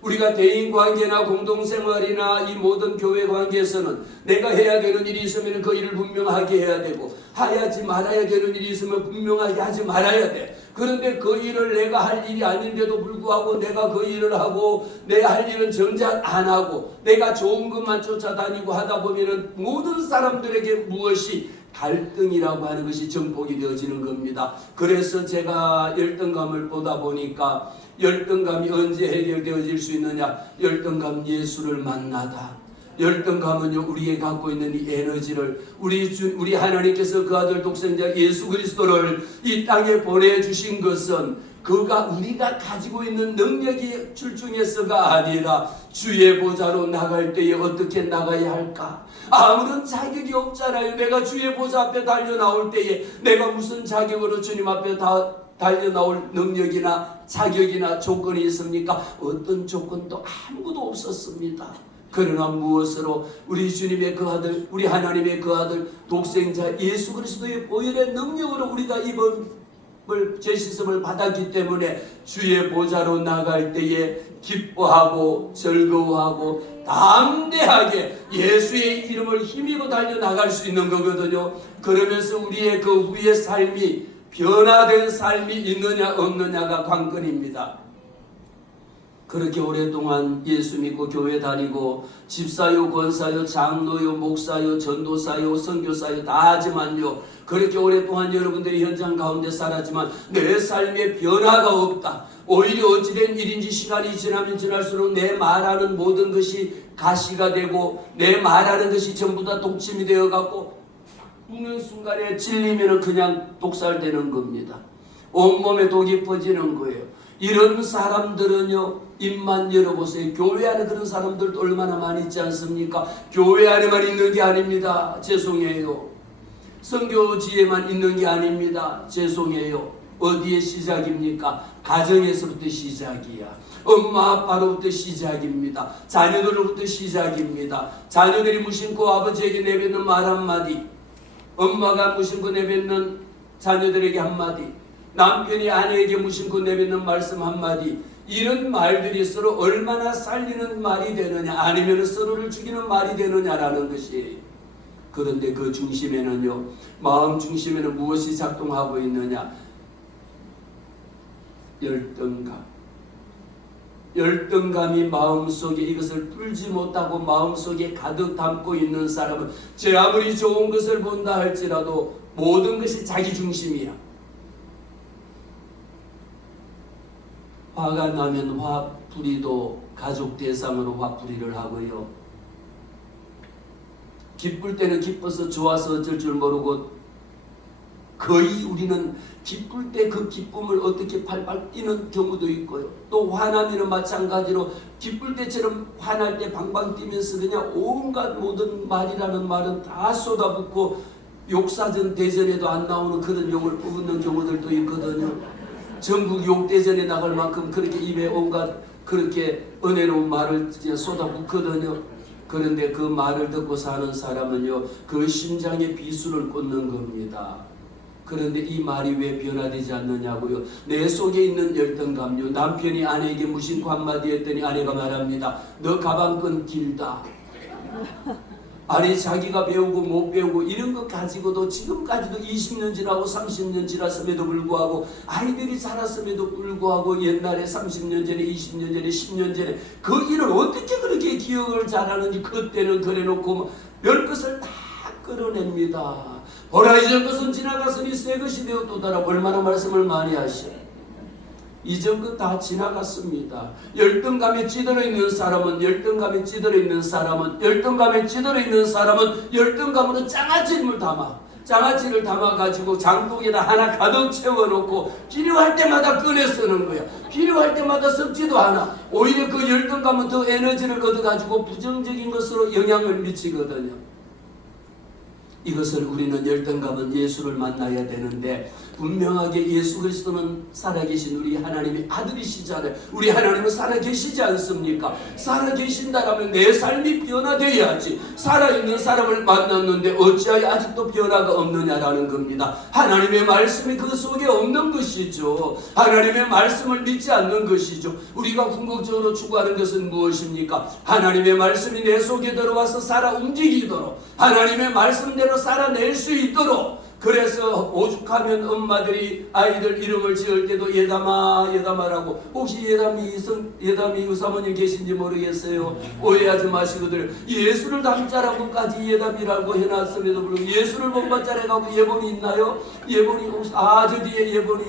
우리가 대인관계나 공동생활이나 이 모든 교회 관계에서는 내가 해야 되는 일이 있으면 그 일을 분명하게 해야 되고 하지 말아야 되는 일이 있으면 분명하게 하지 말아야 돼. 그런데 그 일을 내가 할 일이 아닌데도 불구하고 내가 그 일을 하고 내 할 일은 정작 안 하고 내가 좋은 것만 쫓아다니고 하다 보면은 모든 사람들에게 무엇이 갈등이라고 하는 것이 정복이 되어지는 겁니다. 그래서 제가 열등감을 보다 보니까 열등감이 언제 해결되어질 수 있느냐? 열등감 예수를 만나다. 열등감은요 우리의 갖고 있는 이 에너지를 우리 하나님께서 그 아들 독생자 예수 그리스도를 이 땅에 보내주신 것은 우리가 가지고 있는 능력이 출중해서가 아니라 주의 보좌로 나갈 때에 어떻게 나가야 할까? 아무런 자격이 없잖아요. 내가 주의 보좌 앞에 달려 나올 때에 내가 무슨 자격으로 주님 앞에 달려 나올 능력이나 자격이나 조건이 있습니까? 어떤 조건도 아무것도 없었습니다. 그러나 무엇으로 우리 주님의 그 아들, 우리 하나님의 그 아들 독생자 예수 그리스도의 보혈의 능력으로 우리가 죄-씻음을 받았기 때문에 주의 보좌로 나갈 때에 기뻐하고 즐거워하고 담대하게 예수의 이름을 힘입어 달려나갈 수 있는 거거든요. 그러면서 우리의 그 후의 삶이 변화된 삶이 있느냐 없느냐가 관건입니다. 그렇게 오랫동안 예수 믿고 교회 다니고 집사요, 권사요, 장로요, 목사요, 전도사요, 선교사요 다 하지만요. 그렇게 오랫동안 여러분들이 현장 가운데 살았지만 내 삶에 변화가 없다. 오히려 어찌된 일인지 시간이 지나면 지날수록 내 말하는 모든 것이 가시가 되고 내 말하는 것이 전부 다 독침이 되어갖고 죽는 순간에 찔리면 그냥 독살되는 겁니다. 온몸에 독이 퍼지는 거예요. 이런 사람들은요 입만 열어보세요. 교회 안에 그런 사람들도 얼마나 많이 있지 않습니까? 교회 안에만 있는 게 아닙니다. 죄송해요. 선교지에만 있는 게 아닙니다. 죄송해요. 어디에 시작입니까? 가정에서부터 시작이야. 엄마 아빠로부터 시작입니다. 자녀들로부터 시작입니다. 자녀들이 무심코 아버지에게 내뱉는 말 한마디, 엄마가 무심코 내뱉는 자녀들에게 한마디, 남편이 아내에게 무심코 내뱉는 말씀 한마디, 이런 말들이 서로 얼마나 살리는 말이 되느냐 아니면 서로를 죽이는 말이 되느냐라는 것이. 그런데 그 중심에는요, 마음 중심에는 무엇이 작동하고 있느냐? 열등감. 열등감이 마음속에 이것을 뚫지 못하고 마음속에 가득 담고 있는 사람은 제 아무리 좋은 것을 본다 할지라도 모든 것이 자기 중심이야. 화가 나면 화풀이도 가족 대상으로 화풀이를 하고요. 기쁠 때는 기뻐서 좋아서 어쩔 줄 모르고 거의 우리는 기쁠 때 그 기쁨을 어떻게 팔팔 뛰는 경우도 있고요. 또 화나면 마찬가지로 기쁠 때처럼 화날 때 방방 뛰면서 그냥 온갖 모든 말이라는 말은 다 쏟아붓고 욕사전 대전에도 안 나오는 그런 욕을 뽑는 경우들도 있거든요. 전국 욕대전에 나갈 만큼 그렇게 입에 온갖 그렇게 은혜로운 말을 쏟아붓거든요. 그런데 그 말을 듣고 사는 사람은요, 그 심장에 비수를 꽂는 겁니다. 그런데 이 말이 왜 변화되지 않느냐고요. 내 속에 있는 열등감요. 남편이 아내에게 무심코 한마디 했더니 아내가 말합니다. 너 가방끈 길다. 아니, 자기가 배우고 못 배우고 이런 것 가지고도 지금까지도 20년 지나고 30년 지났음에도 불구하고, 아이들이 자랐음에도 불구하고 옛날에 30년 전에 20년 전에 10년 전에 그 일을 어떻게 그렇게 기억을 잘하는지 그때는 그래놓고 별 것을 다 끌어냅니다. 보라, 이전 것은 지나갔으니 새 것이 되었도다라. 얼마나 말씀을 많이 하시오. 이전 것 다 지나갔습니다. 열등감에 찌들어 있는 사람은 열등감에 찌들어 있는 사람은 열등감으로 장아찌를 담아 가지고 장독에다 하나 가득 채워놓고 필요할 때마다 꺼내 쓰는 거야. 필요할 때마다 섞지도 않아. 오히려 그 열등감은 더 에너지를 얻어 가지고 부정적인 것으로 영향을 미치거든요. 이것을 우리는 열등감은 예수를 만나야 되는데, 분명하게 예수 그리스도는 살아계신 우리 하나님의 아들이시잖아요. 우리 하나님은 살아계시지 않습니까? 살아계신다라면 내 삶이 변화되어야지. 살아있는 사람을 만났는데 어찌하여 아직도 변화가 없느냐라는 겁니다. 하나님의 말씀이 그 속에 없는 것이죠. 하나님의 말씀을 믿지 않는 것이죠. 우리가 궁극적으로 추구하는 것은 무엇입니까? 하나님의 말씀이 내 속에 들어와서 살아 움직이도록, 하나님의 말씀대로 살아낼 수 있도록. 그래서 오죽하면 엄마들이 아이들 이름을 지을 때도 예담아라고. 혹시 예담이 의사모님 계신지 모르겠어요. 오해하지 마시거들. 예수를 닮자라고까지 예담이라고 해놨음에도 불구하고 예수를 본받자라고 예본이 있나요? 예본이 혹시 저 뒤에 예본이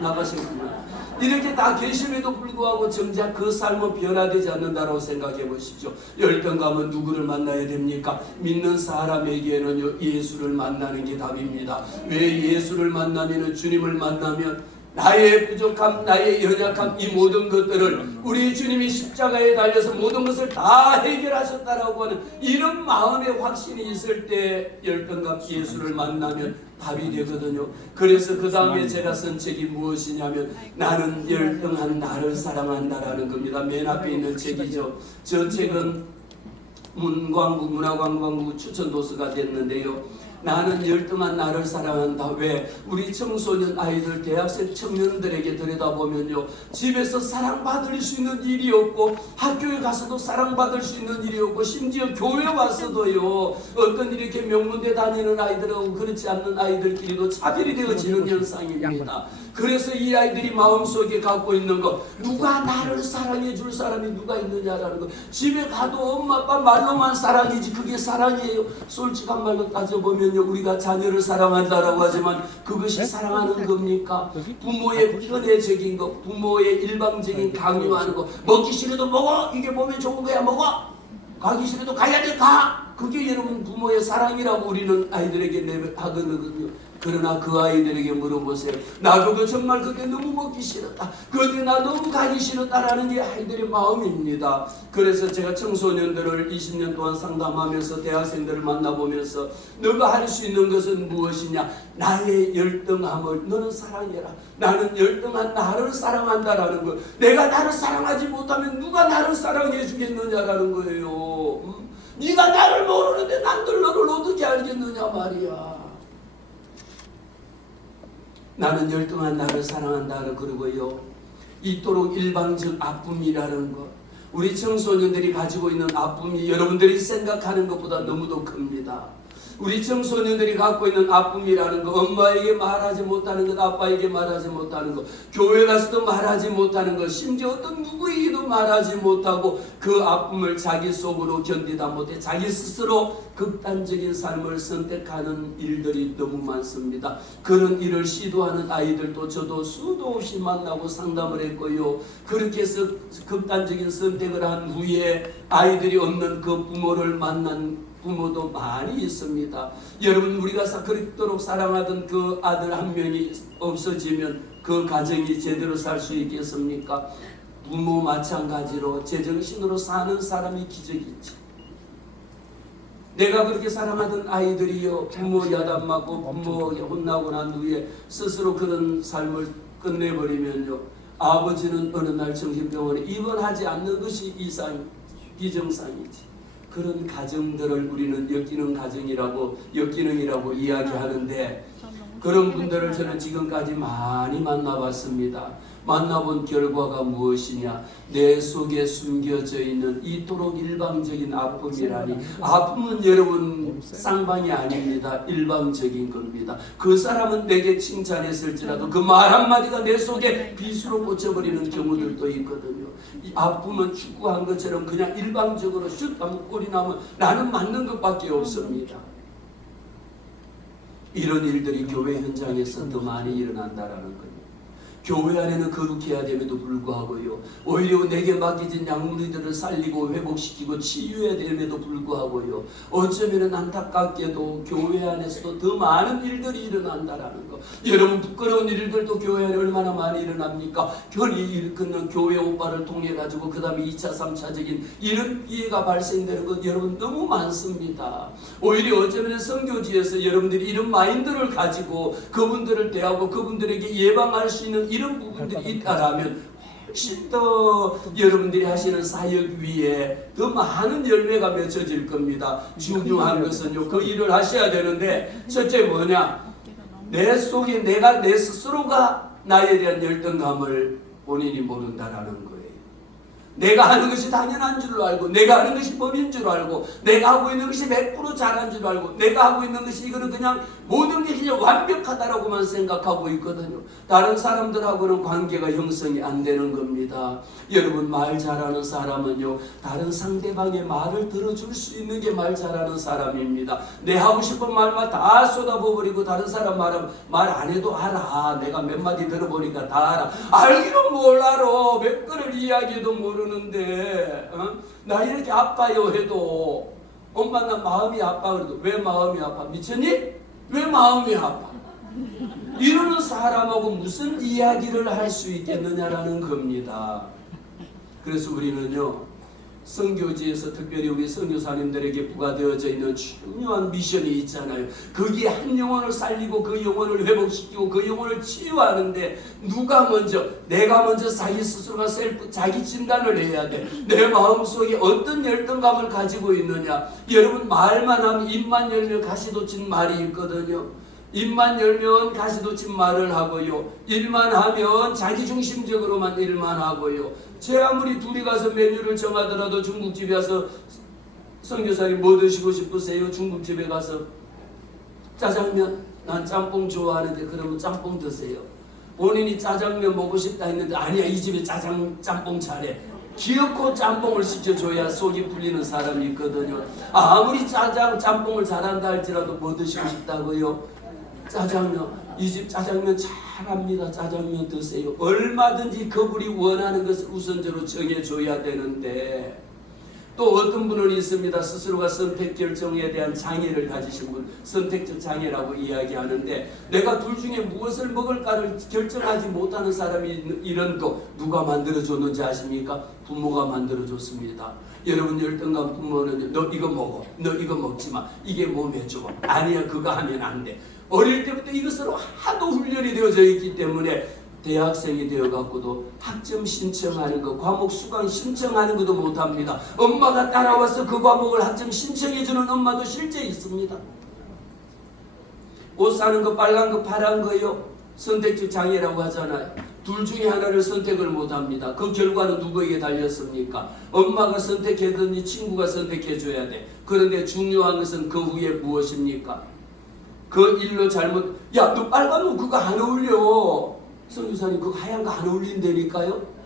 나가셨구나. 이렇게 다 계심에도 불구하고 정작 그 삶은 변화되지 않는다고 생각해 보십시오. 열등감은 누구를 만나야 됩니까? 믿는 사람에게는 예수를 만나는 게 답입니다. 왜 예수를 만나면, 주님을 만나면 나의 부족함, 나의 연약함, 이 모든 것들을 우리 주님이 십자가에 달려서 모든 것을 다 해결하셨다라고 하는 이런 마음의 확신이 있을 때 열등감, 예수를 만나면 답이 되거든요. 그래서 그 다음에 제가 쓴 책이 무엇이냐면 나는 열등한 나를 사랑한다라는 겁니다. 맨 앞에 있는 책이죠. 저 책은 문화관광부 추천도서가 됐는데요. 나는 열등한 나를 사랑한다. 왜? 우리 청소년 아이들, 대학생 청년들에게 들여다보면요, 집에서 사랑받을 수 있는 일이 없고, 학교에 가서도 사랑받을 수 있는 일이 없고, 심지어 교회 와서도요, 어떤 이렇게 명문대 다니는 아이들하고 그렇지 않는 아이들끼리도 차별이 되어지는 현상입니다. 그래서 이 아이들이 마음속에 갖고 있는 것, 누가 나를 사랑해 줄 사람이 누가 있느냐라는 것. 집에 가도 엄마 아빠 말로만 사랑이지 그게 사랑이에요? 솔직한 말로 따져보면요, 우리가 자녀를 사랑한다라고 하지만 그것이 사랑하는 겁니까? 부모의 편애적인 것, 부모의 일방적인 강요하는 것, 먹기 싫어도 먹어, 이게 몸에 좋은 거야 먹어, 가기 싫어도 가야 돼 가, 그게 여러분 부모의 사랑이라고 우리는 아이들에게 하거든요. 그러나 그 아이들에게 물어보세요. 나 그거 정말 그게 너무 먹기 싫었다, 그게 나 너무 가기 싫었다라는 게 아이들의 마음입니다. 그래서 제가 청소년들을 20년 동안 상담하면서 대학생들을 만나보면서 너가 할 수 있는 것은 무엇이냐? 나의 열등함을 너는 사랑해라. 나는 열등한 나를 사랑한다라는 거. 내가 나를 사랑하지 못하면 누가 나를 사랑해 주겠느냐라는 거예요. 네가 나를 모르는데 남들 너를 어떻게 알겠느냐 말이야. 나는 열등한 나를 사랑한다. 그러고요, 이토록 일방적 아픔이라는 것, 우리 청소년들이 가지고 있는 아픔이 여러분들이 생각하는 것보다 너무도 큽니다. 우리 청소년들이 갖고 있는 아픔이라는 것, 엄마에게 말하지 못하는 것, 아빠에게 말하지 못하는 것, 교회 가서도 말하지 못하는 것, 심지어 어떤 누구에게도 말하지 못하고 그 아픔을 자기 속으로 견디다 못해 자기 스스로 극단적인 삶을 선택하는 일들이 너무 많습니다. 그런 일을 시도하는 아이들도 저도 수도 없이 만나고 상담을 했고요. 그렇게 해서 극단적인 선택을 한 후에 아이들이 없는 그 부모를 만난 부모도 많이 있습니다. 여러분, 우리가 그렇도록 사랑하던 그 아들 한 명이 없어지면 그 가정이 제대로 살 수 있겠습니까? 부모 마찬가지로 제정신으로 사는 사람이 기적이죠. 내가 그렇게 사랑하던 아이들이요 부모 야단맞고 부모 혼나고 난 후에 스스로 그런 삶을 끝내버리면요 아버지는 어느 날 정신병원에 입원하지 않는 것이 이상 비정상이지. 그런 가정들을 우리는 역기능이라고 이야기하는데 그런 분들을 저는 지금까지 많이 만나봤습니다. 만나본 결과가 무엇이냐? 내 속에 숨겨져 있는 이토록 일방적인 아픔이라니. 아픔은 여러분 쌍방이 아닙니다. 일방적인 겁니다. 그 사람은 내게 칭찬했을지라도 그 말 한마디가 내 속에 비수로 꽂혀버리는 경우들도 있거든요. 이 아픔은 축구한 것처럼 그냥 일방적으로 슛하면 골이 나면 나는 맞는 것밖에 없습니다. 이런 일들이 교회 현장에서 더 많이 일어난다라는 거예요. 교회 안에는 거룩해야 됨에도 불구하고요. 오히려 내게 맡겨진 양무리들을 살리고 회복시키고 치유해야 됨에도 불구하고요. 어쩌면 안타깝게도 교회 안에서도 더 많은 일들이 일어난다라는 거. 여러분 부끄러운 일들도 교회 안에 얼마나 많이 일어납니까? 결이 일컫는 교회 오빠를 통해 가지고 그 다음에 2차 3차적인 이런 피해가 발생되는 것 여러분 너무 많습니다. 오히려 어쩌면 선교지에서 여러분들이 이런 마인드를 가지고 그분들을 대하고 그분들에게 예방할 수 있는 이런 부분들이 있다라면 훨씬 더 여러분들이 하시는 사역 위에 더 많은 열매가 맺혀질 겁니다. 중요한 것은요, 그 일을 하셔야 되는데 첫째 뭐냐? 내 속에 내가 내 스스로가 나에 대한 열등감을 본인이 모른다라는 거예요. 내가 하는 것이 당연한 줄 알고 내가 하는 것이 법인 줄 알고 내가 하고 있는 것이 100% 잘한 줄 알고 내가 하고 있는 것이 이거는 그냥 모든 게 그냥 완벽하다라고만 생각하고 있거든요. 다른 사람들하고는 관계가 형성이 안 되는 겁니다. 여러분 말 잘하는 사람은요 다른 상대방의 말을 들어줄 수 있는 게 말 잘하는 사람입니다. 내 하고 싶은 말만 다 쏟아부어버리고 다른 사람 말은 말 안 해도 알아. 내가 몇 마디 들어보니까 다 알아. 알기는 뭘 알아. 몇 거를 이야기해도 모르는데 나 이렇게 아파요 해도 엄마 나 마음이 아파. 그래도 왜 마음이 아파? 미쳤니? 왜 마음이 아파? 이러는 사람하고 무슨 이야기를 할 수 있겠느냐라는 겁니다. 그래서 우리는요 선교지에서 특별히 우리 선교사님들에게 부과되어져 있는 중요한 미션이 있잖아요. 거기에 한 영혼을 살리고 그 영혼을 회복시키고 그 영혼을 치유하는데 누가 먼저? 내가 먼저 자기 스스로가 자기 진단을 해야 돼. 내 마음속에 어떤 열등감을 가지고 있느냐. 여러분 말만 하면 입만 열면 가시 돋친 말이 있거든요. 입만 열면 가시 돋친 말을 하고요. 일만 하면 자기중심적으로만 일만 하고요. 제 아무리 둘이 가서 메뉴를 정하더라도 중국집에 가서 선교사님 뭐 드시고 싶으세요? 중국집에 가서 짜장면? 난 짬뽕 좋아하는데 그러면 짬뽕 드세요. 본인이 짜장면 먹고 싶다 했는데 아니야 이 집에 짬뽕 잘해. 기어코 짬뽕을 시켜줘야 속이 풀리는 사람이 있거든요. 아무리 짬뽕을 잘한다 할지라도 뭐 드시고 싶다고요? 짜장면. 이 집 짜장면 잘합니다. 짜장면 드세요. 얼마든지 그분이 원하는 것을 우선적으로 정해줘야 되는데 또 어떤 분은 있습니다. 스스로가 선택 결정에 대한 장애를 가지신 분, 선택적 장애라고 이야기하는데 내가 둘 중에 무엇을 먹을까를 결정하지 못하는 사람이 이런 거 누가 만들어줬는지 아십니까? 부모가 만들어줬습니다. 여러분 열등감 부모는 너 이거 먹어, 너 이거 먹지 마, 이게 몸에 좋아, 아니야 그거 하면 안 돼. 어릴 때부터 이것으로 하도 훈련이 되어져 있기 때문에 대학생이 되어갖고도 학점 신청하는 거, 과목 수강 신청하는 것도 못합니다. 엄마가 따라와서 그 과목을 학점 신청해주는 엄마도 실제 있습니다. 옷 사는 거 빨간 거 파란 거요. 선택적 장애라고 하잖아요. 둘 중에 하나를 선택을 못합니다. 그 결과는 누구에게 달렸습니까? 엄마가 선택해든지 친구가 선택해줘야 돼. 그런데 중요한 것은 그 후에 무엇입니까? 그 일로 잘못, 야 너 빨간 옷 그거 안 어울려. 선교사님 그거 하얀 거 안 어울린다니까요.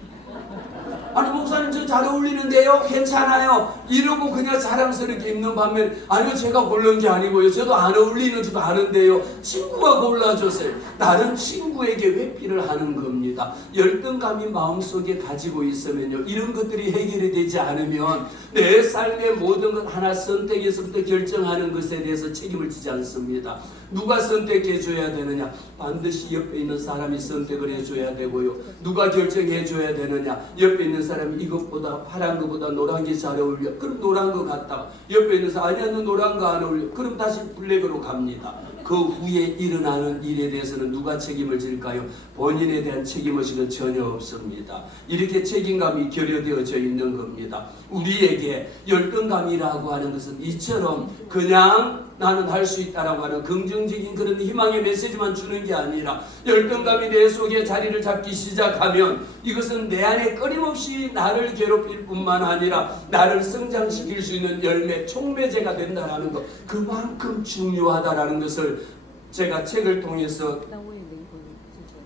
아니 목사님 저 잘 어울리는데요? 괜찮아요. 이러고 그냥 자랑스럽게 입는 반면 아니요 제가 고른 게 아니고요. 저도 안 어울리는 줄 아는데요. 친구가 골라줬어요. 나는 친구에게 회피를 하는 겁니다. 열등감이 마음속에 가지고 있으면요. 이런 것들이 해결이 되지 않으면 내 삶의 모든 것 하나 선택에서부터 결정하는 것에 대해서 책임을 지지 않습니다. 누가 선택해 줘야 되느냐? 반드시 옆에 있는 사람이 선택을 해줘야 되고요. 누가 결정해 줘야 되느냐? 옆에 있는 사람이 이것보다 파란 거보다 노란 게 잘 어울려. 그럼 노란 거 갔다가 옆에 있는 사람 아니야 너 노란 거 안 어울려. 그럼 다시 블랙으로 갑니다. 그 후에 일어나는 일에 대해서는 누가 책임을 질까요? 본인에 대한 책임의식은 전혀 없습니다. 이렇게 책임감이 결여되어져 있는 겁니다. 우리에게 열등감이라고 하는 것은 이처럼 그냥 나는 할 수 있다라고 하는 긍정적인 그런 희망의 메시지만 주는 게 아니라 열등감이 내 속에 자리를 잡기 시작하면 이것은 내 안에 끊임없이 나를 괴롭힐 뿐만 아니라 나를 성장시킬 수 있는 열매, 촉매제가 된다라는 것, 그만큼 중요하다라는 것을 제가 책을 통해서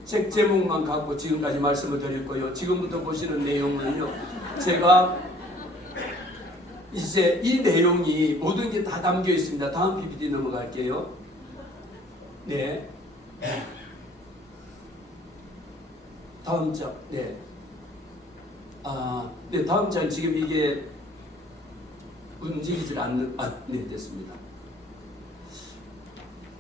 책 제목만 갖고 지금까지 말씀을 드렸고요. 지금부터 보시는 내용은요, 제가 이제 이 내용이 모든 게 다 담겨 있습니다. 다음 PPT 넘어갈게요. 네. 다음 장. 네. 네, 다음 장 지금 이게 움직이질 않는 네, 됐습니다.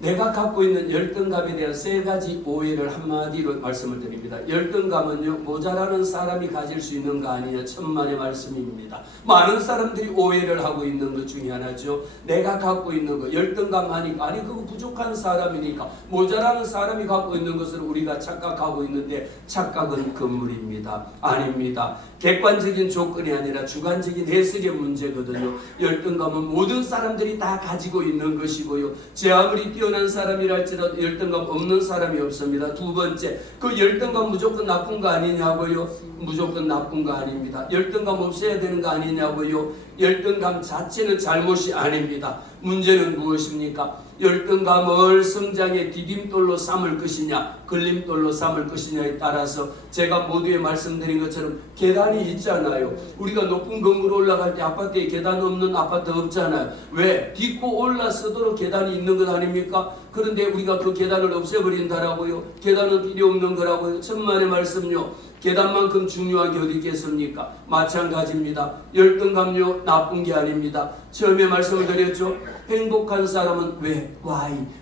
내가 갖고 있는 열등감에 대한 세 가지 오해를 한마디로 말씀을 드립니다. 열등감은요, 모자라는 사람이 가질 수 있는 거 아니냐, 천만의 말씀입니다. 많은 사람들이 오해를 하고 있는 것 중에 하나죠. 내가 갖고 있는 거, 열등감 하니까, 아니 그거 부족한 사람이니까, 모자라는 사람이 갖고 있는 것을 우리가 착각하고 있는데 착각은 금물입니다. 아닙니다. 객관적인 조건이 아니라 주관적인 해석의 문제거든요. 열등감은 모든 사람들이 다 가지고 있는 것이고요. 제 아무리 뛰어난 사람이라 할지라도 열등감 없는 사람이 없습니다. 두 번째, 그 열등감 무조건 나쁜 거 아니냐고요? 무조건 나쁜 거 아닙니다. 열등감 없애야 되는 거 아니냐고요? 열등감 자체는 잘못이 아닙니다. 문제는 무엇입니까? 열등감을 성장의 디딤돌로 삼을 것이냐, 걸림돌로 삼을 것이냐에 따라서 제가 모두에 말씀드린 것처럼 계단이 있잖아요. 우리가 높은 건물 올라갈 때 아파트에 계단 없는 아파트 없잖아요. 왜? 딛고 올라서도록 계단이 있는 것 아닙니까? 그런데 우리가 그 계단을 없애버린다라고요? 계단은 필요 없는 거라고요? 천만의 말씀요. 계단만큼 중요한 게 어디 있겠습니까? 마찬가지입니다. 열등감요, 나쁜 게 아닙니다. 처음에 말씀을 드렸죠. 행복한 사람은 왜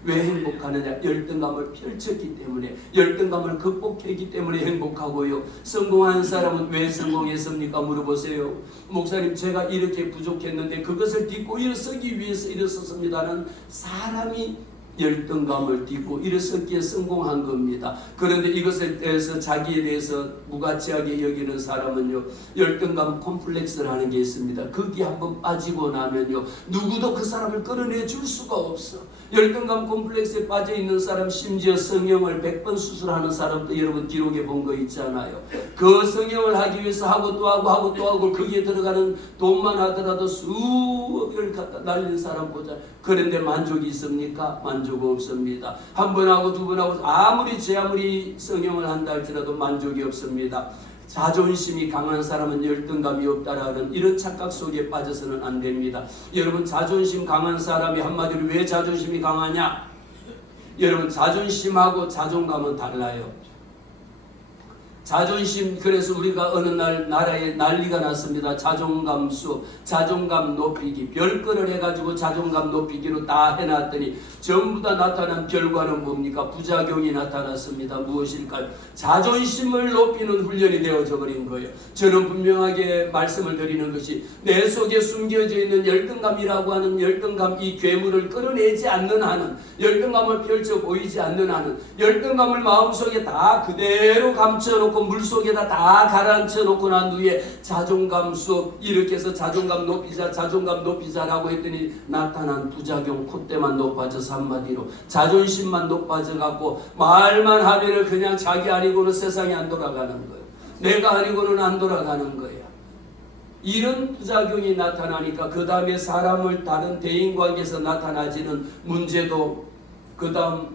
행복하느냐? 열등감을 펼쳤기 때문에, 열등감을 극복했기 때문에 행복하고요. 성공한 사람은 왜 성공했습니까? 물어보세요. 목사님, 제가 이렇게 부족했는데 그것을 딛고 일어서기 위해서 일어섰습니다는 사람이 열등감을 딛고 일어섰기에 성공한 겁니다. 그런데 이것에 대해서 자기에 대해서 무가치하게 여기는 사람은요, 열등감 콤플렉스를 하는 게 있습니다. 거기 한번 빠지고 나면요, 누구도 그 사람을 끌어내 줄 수가 없어. 열등감 콤플렉스에 빠져 있는 사람, 심지어 성형을 100번 수술하는 사람도 여러분 기록에 본 거 있잖아요. 그 성형을 하기 위해서 하고 또 하고 또 하고 거기에 들어가는 돈만 하더라도 수억을 갖다 날린 사람 보자. 그런데 만족이 있습니까? 만족 없습니다. 한 번 하고 두 번 하고 아무리 성형을 한다 할지라도 만족이 없습니다. 자존심이 강한 사람은 열등감이 없다라는 이런 착각 속에 빠져서는 안 됩니다. 여러분, 자존심 강한 사람이 한마디로 왜 자존심이 강하냐? 여러분, 자존심하고 자존감은 달라요. 자존심, 그래서 우리가 어느 날 나라에 난리가 났습니다. 자존감 수업, 자존감 높이기, 별거를 해가지고 자존감 높이기로 다 해놨더니 전부 다 나타난 결과는 뭡니까? 부작용이 나타났습니다. 무엇일까요? 자존심을 높이는 훈련이 되어져 버린 거예요. 저는 분명하게 말씀을 드리는 것이 내 속에 숨겨져 있는 열등감이라고 하는 열등감, 이 괴물을 끌어내지 않는 한은, 열등감을 펼쳐 보이지 않는 한은, 열등감을 마음속에 다 그대로 감춰놓고 물속에다 다 가라앉혀 놓고 난 후에 자존감 수업 이렇게 해서 자존감 높이자라고 했더니 나타난 부작용, 콧대만 높아져서 한마디로 자존심만 높아져 갖고 말만 하면은 그냥 자기 아니고는 세상이 안 돌아가는 거예요. 내가 아니고는 안 돌아가는 거예요. 이런 부작용이 나타나니까 그 다음에 사람을 다른 대인관계에서 나타나지는 문제도 그 다음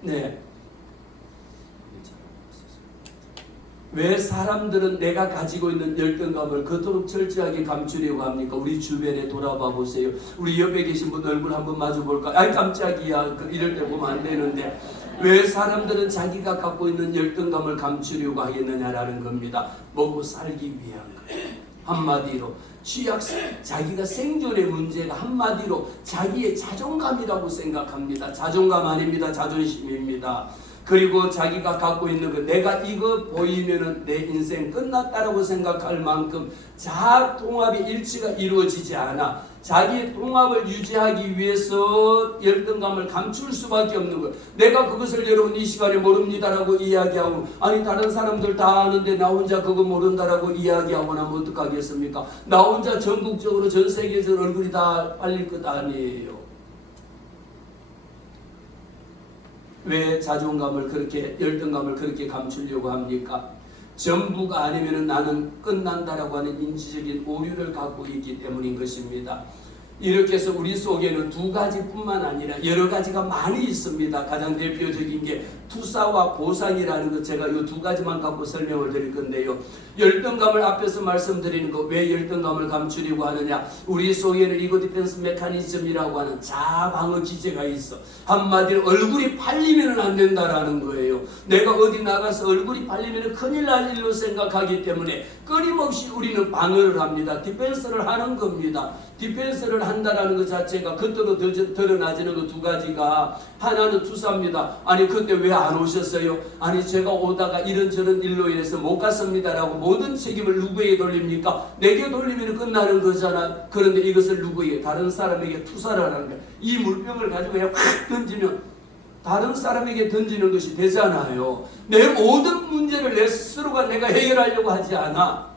네. 왜 사람들은 내가 가지고 있는 열등감을 그토록 철저하게 감추려고 합니까? 우리 주변에 돌아봐 보세요. 우리 옆에 계신 분 얼굴 한번 마주 볼까? 아이 깜짝이야. 이럴 때 보면 안 되는데 왜 사람들은 자기가 갖고 있는 열등감을 감추려고 하겠느냐라는 겁니다. 먹고 살기 위한 거예요. 한마디로 자기가 생존의 문제가 한마디로 자기의 자존감이라고 생각합니다. 자존감 아닙니다. 자존심입니다. 그리고 자기가 갖고 있는 거, 내가 이거 보이면은 내 인생 끝났다라고 생각할 만큼 자아 통합의 일치가 이루어지지 않아. 자기 통합을 유지하기 위해서 열등감을 감출 수밖에 없는 거. 내가 그것을 여러분 이 시간에 모릅니다라고 이야기하고, 아니 다른 사람들 다 아는데 나 혼자 그거 모른다라고 이야기하고 나면 어떡하겠습니까? 나 혼자 전국적으로 전 세계에서 얼굴이 다 팔릴 것 아니에요. 왜 자존감을 그렇게, 열등감을 그렇게 감추려고 합니까? 전부가 아니면 나는 끝난다라고 하는 인지적인 오류를 갖고 있기 때문인 것입니다. 이렇게 해서 우리 속에는 두 가지뿐만 아니라 여러 가지가 많이 있습니다. 가장 대표적인 게 투사와 보상이라는 것, 제가 이 두 가지만 갖고 설명을 드릴 건데요. 열등감을 앞에서 말씀드리는 거, 왜 열등감을 감추려고 하느냐? 우리 속에는 이거 디펜스 메커니즘이라고 하는 자아 방어 기제가 있어. 한마디로 얼굴이 팔리면 안 된다라는 거예요. 내가 어디 나가서 얼굴이 팔리면 큰일 날 일로 생각하기 때문에 끊임없이 우리는 방어를 합니다. 디펜스를 하는 겁니다. 디펜스를 한다라는 것 자체가 겉으로 드러나지는 그 두 가지가, 하나는 투사입니다. 아니 그때 왜 안 오셨어요? 아니 제가 오다가 이런저런 일로 인해서 못 갔습니다라고 모든 책임을 누구에게 돌립니까? 내게 돌리면 끝나는 거잖아. 그런데 이것을 누구에게? 다른 사람에게 투사를 하는 거야. 이 물병을 가지고 그냥 확 던지면 다른 사람에게 던지는 것이 되잖아요. 내 모든 문제를 내 스스로가 내가 해결하려고 하지 않아.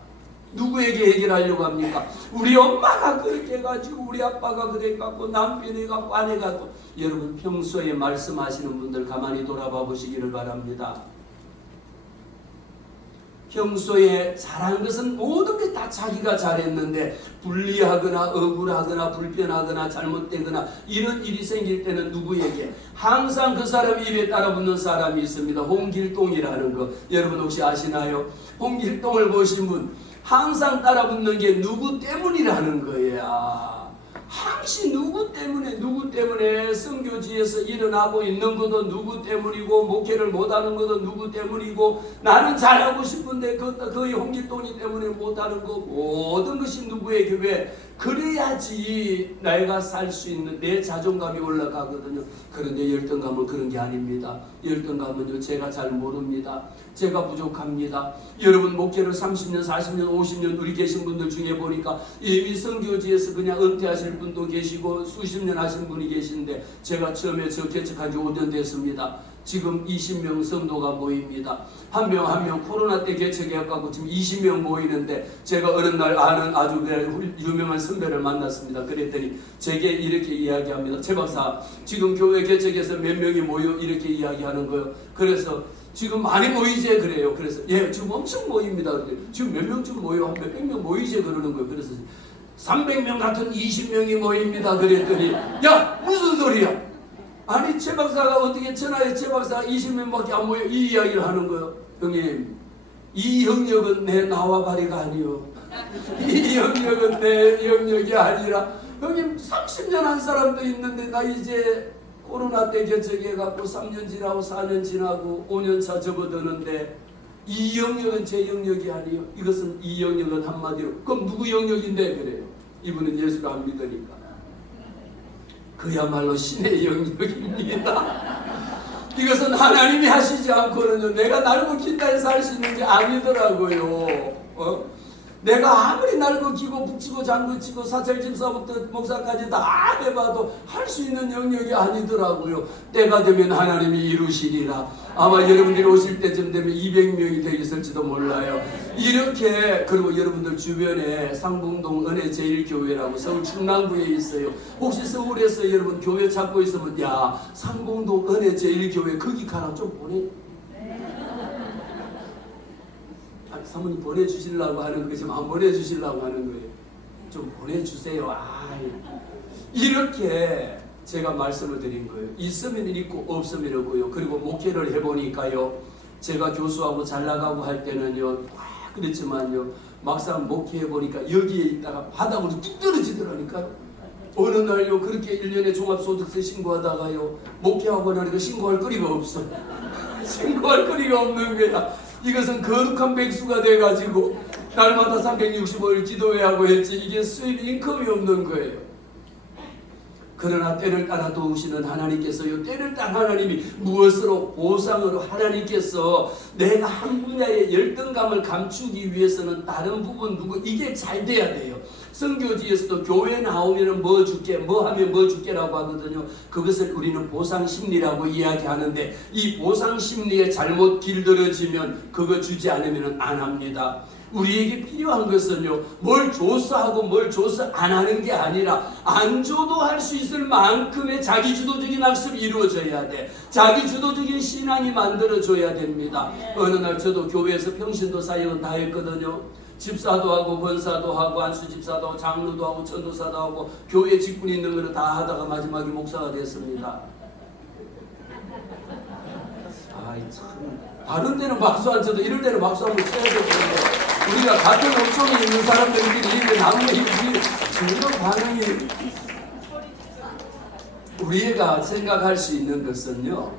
누구에게 해결하려고 합니까? 우리 엄마가 그렇게 해가지고, 우리 아빠가 그래 갖고, 남편이 갖고, 아내가 갖고. 여러분 평소에 말씀하시는 분들 가만히 돌아봐 보시기를 바랍니다. 평소에 잘한 것은 모든 게 다 자기가 잘했는데 불리하거나 억울하거나 불편하거나 잘못되거나 이런 일이 생길 때는 누구에게? 항상 그 사람 입에 따라붙는 사람이 있습니다. 홍길동이라는 거 여러분 혹시 아시나요? 홍길동을 보신 분, 항상 따라붙는 게 누구 때문이라는 거야. 항시 누구 때문에 선교지에서 일어나고 있는 것도 누구 때문이고, 목회를 못하는 것도 누구 때문이고, 나는 잘하고 싶은데 거의 홍길동이 때문에 못하는 거, 모든 것이 누구에게? 왜? 그래야지 내가 살 수 있는 내 자존감이 올라가거든요. 그런데 열등감은 그런 게 아닙니다. 열등감은요, 제가 잘 모릅니다. 제가 부족합니다. 여러분 목회를 30년, 40년, 50년 우리 계신 분들 중에 보니까 이미 선교지에서 그냥 은퇴하실 분도 계시고 수십 년 하신 분이 계신데, 제가 처음에 저 개척한 지 5년 됐습니다. 지금 20명 성도가 모입니다. 한 명 한 명 코로나 때 개척해갖고 지금 20명 모이는데, 제가 어느 날 아는 아주 유명한 선배를 만났습니다. 그랬더니 제게 이렇게 이야기합니다. 최 박사, 지금 교회 개척해서 몇 명이 모여? 이렇게 이야기하는 거예요. 그래서 지금 많이 모이제 그래요. 그래서 예, 지금 엄청 모입니다. 지금 몇 명쯤 모여? 한 몇백 명 모이제 그러는 거예요. 그래서 300명 같은 20명이 모입니다. 그랬더니 야, 무슨 소리야? 아니 최 박사가 어떻게 천하에 최 박사가 20명밖에 안 모여? 이 이야기를 하는 거예요. 형님, 이 영역은 내 나와 바리가 아니요. 이 영역은 내 영역이 아니라, 형님 30년 한 사람도 있는데 나 이제 코로나 때 개척해갖고 3년 지나고 4년 지나고 5년 차 접어드는데, 이 영역은 제 영역이 아니요. 이것은 이 영역은 한마디로 그럼 누구 영역인데? 그래요. 이분은 예수를 안 믿으니까. 그야말로 신의 영역입니다. 이것은 하나님이 하시지 않고는요, 내가 날고 긴다에 살 수 있는 게 아니더라고요. 내가 아무리 날고 기고 북치고 장구치고 사찰집사부터 목사까지 다 해봐도 할 수 있는 영역이 아니더라고요. 때가 되면 하나님이 이루시리라. 아마 여러분들이 오실 때쯤 되면 200명이 되어 있을지도 몰라요. 이렇게, 그리고 여러분들 주변에 상봉동 은혜제일교회라고 서울 충남구에 있어요. 혹시 서울에서 여러분 교회 찾고 있으면, 야, 상봉동 은혜제일교회 거기 가라 좀 보내. 사모님 보내주시려고 하는 거지만 안 보내주시려고 하는 거예요. 좀 보내주세요. 이렇게 제가 말씀을 드린 거예요. 있으면 있고 없으면 없고요. 그리고 목회를 해보니까요, 제가 교수하고 잘 나가고 할 때는요, 그랬지만요, 막상 목회해보니까 여기에 있다가 바닥으로 뚝 떨어지더라니까요. 어느 날요, 그렇게 1년에 종합소득세 신고하다가요, 목회하고 나니까 신고할 거리가 없어. 신고할 거리가 없는 거야. 이것은 거룩한 백수가 돼가지고 날마다 365일 기도회 하고 했지, 이게 수입 인컴이 없는 거예요. 그러나 때를 따라 도우시는 하나님께서요, 때를 따라 하나님이 무엇으로 보상으로 하나님께서 내가 한 분야의 열등감을 감추기 위해서는 다른 부분 이게 잘 돼야 돼요. 선교지에서도 교회 나오면은 뭐 줄게, 뭐 하면 뭐 줄게라고 하거든요. 그것을 우리는 보상 심리라고 이야기하는데, 이 보상 심리에 잘못 길들여지면 그거 주지 않으면 안 합니다. 우리에게 필요한 것은요, 뭘 줘서 하고 뭘 줘서 안 하는 게 아니라 안 줘도 할 수 있을 만큼의 자기주도적인 학습이 이루어져야 돼. 자기주도적인 신앙이 만들어져야 됩니다. 어느 날 저도 교회에서 평신도 사역은 다 했거든요. 집사도 하고 권사도 하고 안수집사도 하고 장로도 하고 전도사도 하고 교회 직분이 있는 거를 다 하다가 마지막에 목사가 됐습니다. 아이 참, 다른 데는 박수 안 쳐도 이럴 때는 박수 한번 쳐야 되거든요. 우리가 같은 업종에 있는 사람들끼리 이렇게 나누는 그런 반응이, 우리가 생각할 수 있는 것은요,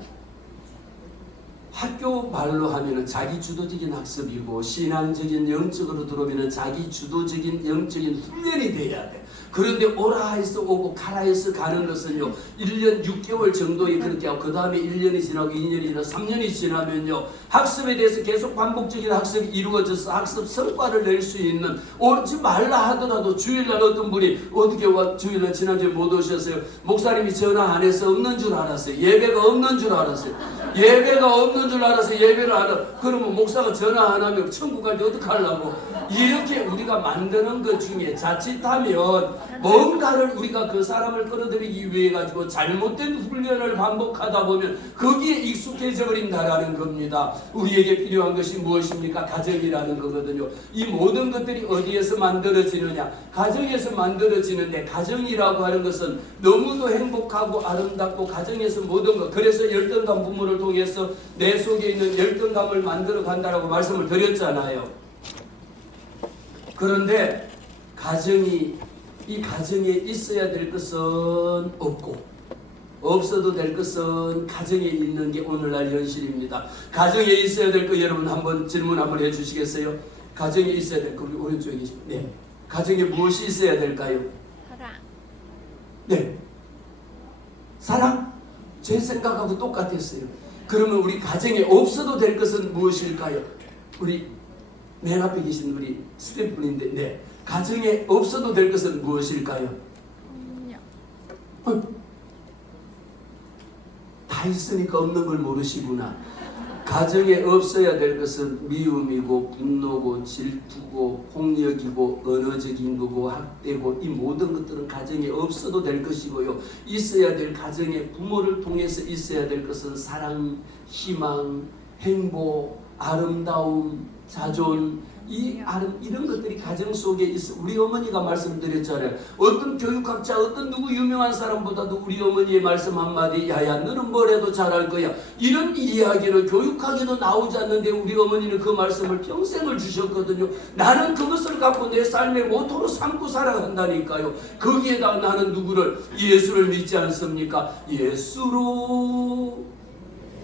학교 말로 하면은 자기 주도적인 학습이고, 신앙적인 영적으로 들어오면은 자기 주도적인 영적인 훈련이 돼야 돼. 그런데 오라 해서 오고 가라 해서 가는 것은요, 1년 6개월 정도에 그렇게 하고 그 다음에 1년이 지나고 2년이 지나고 3년이 지나면요, 학습에 대해서 계속 반복적인 학습이 이루어져서 학습 성과를 낼 수 있는, 오지 말라 하더라도 주일날 어떤 분이 어떻게 주일날 지난주에 못 오셨어요. 목사님이 전화 안 해서 없는 줄 알았어요. 예배가 없는 줄 알았어요. 예배가 없는 줄 알아서 예배를 안 하고, 그러면 목사가 전화 안 하면 천국 갈 때 어떡하려고. 이렇게 우리가 만드는 것 중에 자칫하면 뭔가를 우리가 그 사람을 끌어들이기 위해 가지고 잘못된 훈련을 반복하다 보면 거기에 익숙해져 버린다라는 겁니다. 우리에게 필요한 것이 무엇입니까? 가정이라는 거거든요. 이 모든 것들이 어디에서 만들어지느냐? 가정에서 만들어지는데, 가정이라고 하는 것은 너무도 행복하고 아름답고 가정에서 모든 것, 그래서 열등감 부모를 통해서 내 속에 있는 열등감을 만들어 간다라고 말씀을 드렸잖아요. 그런데 이 가정에 있어야 될 것은 없고, 없어도 될 것은 가정에 있는 게 오늘날 현실입니다. 가정에 있어야 될 거 여러분 한번 질문 한번 해주시겠어요? 가정에 있어야 될 거, 우리 오른쪽에 계십니다. 네. 가정에 무엇이 있어야 될까요? 사랑. 네. 사랑? 제 생각하고 똑같았어요. 그러면 우리 가정에 없어도 될 것은 무엇일까요? 우리 맨 앞에 계신 우리 스태프분인데, 네. 가정에 없어도 될 것은 무엇일까요? 다 있으니까 없는 걸 모르시구나. 가정에 없어야 될 것은 미움이고 분노고 질투고 폭력이고 언어적인 거고 학대고, 이 모든 것들은 가정에 없어도 될 것이고요. 있어야 될, 가정에 부모를 통해서 있어야 될 것은 사랑, 희망, 행복, 아름다움, 자존, 이런 것들이 가정 속에 있어. 우리 어머니가 말씀드렸잖아요. 어떤 교육학자, 어떤 누구 유명한 사람보다도 우리 어머니의 말씀 한마디, 야야 너는 뭘 해도 잘할 거야, 이런 이야기는 교육학에도 나오지 않는데 우리 어머니는 그 말씀을 평생을 주셨거든요. 나는 그것을 갖고 내 삶의 모토로 삼고 살아간다니까요. 거기에다 나는 누구를, 예수를 믿지 않습니까? 예수로.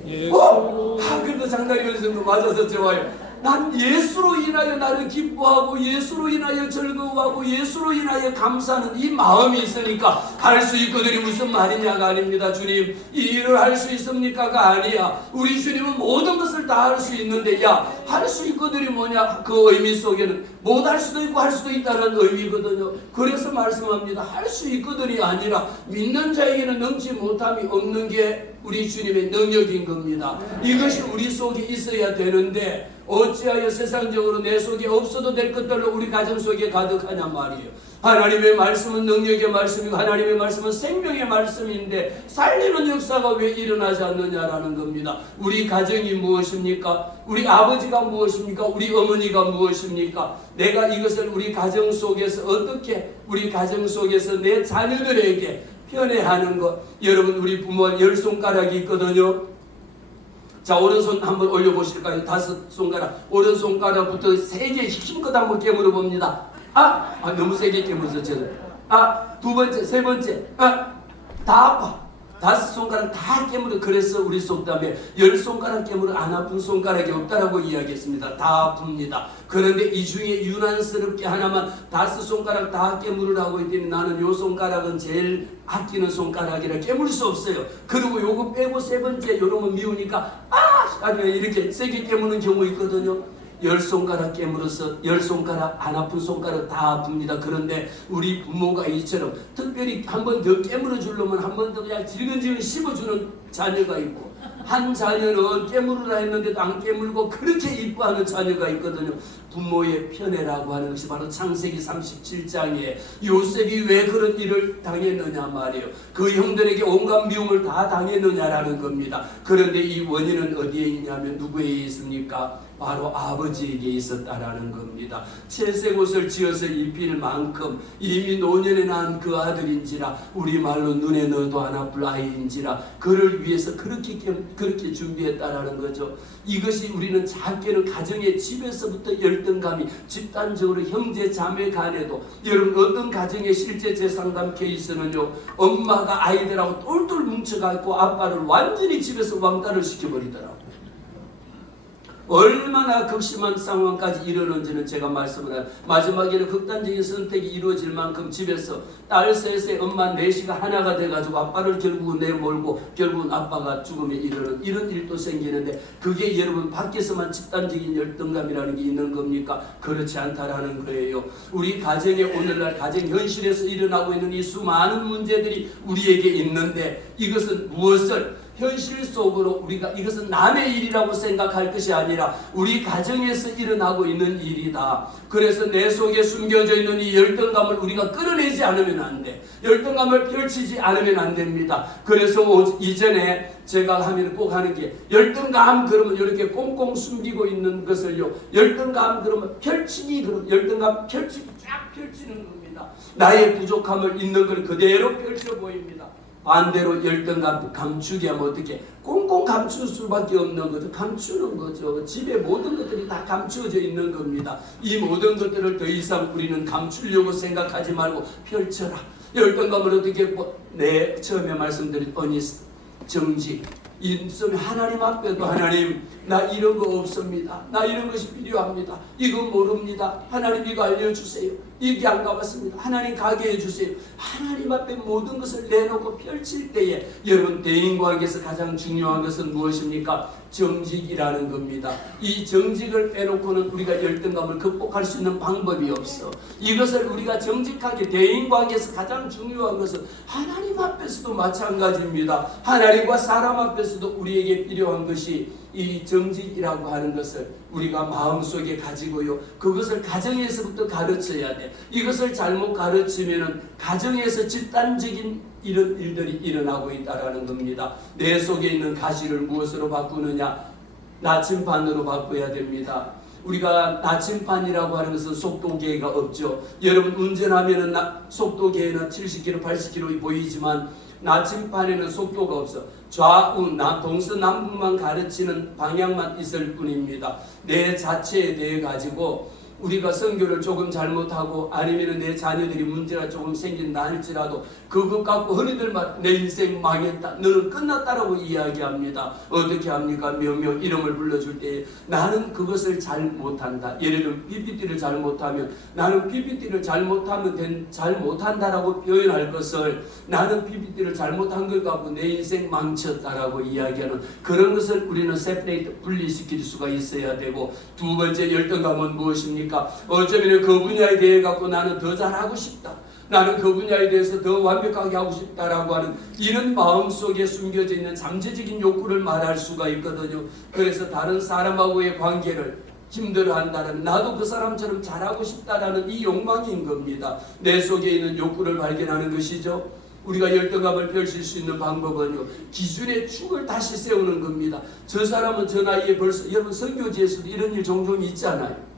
그래도 장난이 어느 정도 맞아서 좋아요. 난 예수로 인하여 나를 기뻐하고 예수로 인하여 즐거워하고 예수로 인하여 감사하는 이 마음이 있으니까 할 수 있거든요. 무슨 말이냐가 아닙니다. 주님 이 일을 할 수 있습니까가 아니야. 우리 주님은 모든 것을 다 할 수 있는데, 야 할 수 있거든이 뭐냐, 그 의미 속에는 못 할 수도 있고 할 수도 있다는 의미거든요. 그래서 말씀합니다. 할 수 있거든이 아니라 믿는 자에게는 넘지 못함이 없는 게 우리 주님의 능력인 겁니다. 이것이 우리 속에 있어야 되는데, 어찌하여 세상적으로 내 속에 없어도 될 것들로 우리 가정 속에 가득하냐 말이에요. 하나님의 말씀은 능력의 말씀이고 하나님의 말씀은 생명의 말씀인데 살리는 역사가 왜 일어나지 않느냐라는 겁니다. 우리 가정이 무엇입니까? 우리 아버지가 무엇입니까? 우리 어머니가 무엇입니까? 내가 이것을 우리 가정 속에서 어떻게, 우리 가정 속에서 내 자녀들에게 편애하는 것. 여러분 우리 부모 10손가락이 있거든요. 자, 오른손 한번 올려보실까요? 5손가락. 오른손가락부터 세게 힘껏 한번 깨물어 봅니다. 너무 세게 깨물어서 저는. 두 번째, 세 번째. 다 아파. 5손가락 다 깨물어. 그래서 우리 속담에 10손가락 깨물어 안 아픈 손가락이 없다라고 이야기했습니다. 다 아픕니다. 그런데 이 중에 유난스럽게 하나만 5손가락 다 깨물으라고 했더니 나는 요 손가락은 제일 아끼는 손가락이라 깨물 수 없어요. 그리고 요거 빼고 세 번째 요러면 미우니까 아니 이렇게 세게 깨무는 경우 있거든요. 10손가락 깨물어서 10손가락 안 아픈 손가락 다 아픕니다. 그런데 우리 부모가 이처럼 특별히 한 번 더 깨물어 주려면 한 번 더 그냥 질근질근 씹어주는 자녀가 있고, 한 자녀는 깨물으라 했는데도 안 깨물고 그렇게 이뻐하는 자녀가 있거든요. 부모의 편애라고 하는 것이 바로 창세기 37장에 요셉이 왜 그런 일을 당했느냐 말이에요. 그 형들에게 온갖 미움을 다 당했느냐라는 겁니다. 그런데 이 원인은 어디에 있냐면 누구에게 있습니까? 바로 아버지에게 있었다라는 겁니다. 채색 옷을 지어서 입힐 만큼 이미 노년에 난 그 아들인지라, 우리말로 눈에 넣어도 안 아플 아이인지라 그를 위해서 그렇게 준비했다라는 거죠. 이것이 우리는 작게는 가정의 집에서부터 열등감이 집단적으로 형제 자매 간에도, 여러분 어떤 가정의 실제 재상담 케이스는요, 엄마가 아이들하고 똘똘 뭉쳐갖고 아빠를 완전히 집에서 왕따를 시켜버리더라고요. 얼마나 극심한 상황까지 이르는지는 제가 말씀을 해요. 마지막에는 극단적인 선택이 이루어질 만큼 집에서 딸 셋에 엄마 넷이가 하나가 돼가지고 아빠를 결국은 내몰고 결국은 아빠가 죽음에 이르는 이런 일도 생기는데, 그게 여러분 밖에서만 집단적인 열등감이라는 게 있는 겁니까? 그렇지 않다라는 거예요. 우리 가정에 오늘날 가정 현실에서 일어나고 있는 이 수많은 문제들이 우리에게 있는데, 이것은 무엇을 현실 속으로 우리가 이것은 남의 일이라고 생각할 것이 아니라 우리 가정에서 일어나고 있는 일이다. 그래서 내 속에 숨겨져 있는 이 열등감을 우리가 끌어내지 않으면 안 돼. 열등감을 펼치지 않으면 안 됩니다. 그래서 이전에 제가 하면 꼭 하는 게, 열등감 그러면 이렇게 꽁꽁 숨기고 있는 것을요, 열등감 그러면 펼치기, 그러면 열등감 펼치기 쫙 펼치는 겁니다. 나의 부족함을 있는 걸 그대로 펼쳐 보입니다. 반대로 열등감 감추기 하면 어떻게? 꽁꽁 감출 수밖에 없는 거죠. 감추는 거죠. 집에 모든 것들이 다 감추어져 있는 겁니다. 이 모든 것들을 더 이상 우리는 감추려고 생각하지 말고 펼쳐라. 열등감을 어떻게 처음에 말씀드린 어니스트, 정직, 인성, 하나님 앞에도 하나님 나 이런 거 없습니다. 나 이런 것이 필요합니다. 이거 모릅니다. 하나님 이거 알려주세요. 이게 안 가봤습니다. 하나님 가게 해주세요. 하나님 앞에 모든 것을 내놓고 펼칠 때에 여러분 대인관계에서 가장 중요한 것은 무엇입니까? 정직이라는 겁니다. 이 정직을 빼놓고는 우리가 열등감을 극복할 수 있는 방법이 없어. 이것을 우리가 정직하게 대인관계에서 가장 중요한 것은 하나님 앞에서도 마찬가지입니다. 하나님과 사람 앞에서도 우리에게 필요한 것이 이 정직이라고 하는 것을 우리가 마음속에 가지고요, 그것을 가정에서부터 가르쳐야 돼. 이것을 잘못 가르치면은 가정에서 집단적인 이런 일들이 일어나고 있다라는 겁니다. 내 속에 있는 가시를 무엇으로 바꾸느냐? 나침반으로 바꿔야 됩니다. 우리가 나침반이라고 하는 것은 속도계가 없죠. 여러분 운전하면은 속도계는 70km, 80km 보이지만 나침반에는 속도가 없어. 좌우, 동서남북만 가르치는 방향만 있을 뿐입니다. 내 자체에 대해 가지고 우리가 선교를 조금 잘못하고 아니면 내 자녀들이 문제가 조금 생긴다 할지라도 그것 갖고 허리들 내 인생 망했다, 너는 끝났다라고 이야기합니다. 어떻게 합니까? 몇몇 이름을 불러줄 때 나는 그것을 잘 못한다. 예를 들면 PPT를 잘못하면 나는 PPT를 잘못한다라고 표현할 것을 나는 PPT를 잘못한 걸 갖고 내 인생 망쳤다라고 이야기하는 그런 것을 우리는 세퍼레이트 분리시킬 수가 있어야 되고, 두 번째 열등감은 무엇입니까? 어쩌면 그 분야에 대해 갖고 나는 더 잘하고 싶다, 나는 그 분야에 대해서 더 완벽하게 하고 싶다라고 하는 이런 마음속에 숨겨져 있는 잠재적인 욕구를 말할 수가 있거든요. 그래서 다른 사람하고의 관계를 힘들어한다는, 나도 그 사람처럼 잘하고 싶다라는 이 욕망인 겁니다. 내 속에 있는 욕구를 발견하는 것이죠. 우리가 열등감을 펼칠 수 있는 방법은요, 기준의 축을 다시 세우는 겁니다. 저 사람은 저 나이에 벌써, 여러분 선교지에서도 이런 일 종종 있잖아요.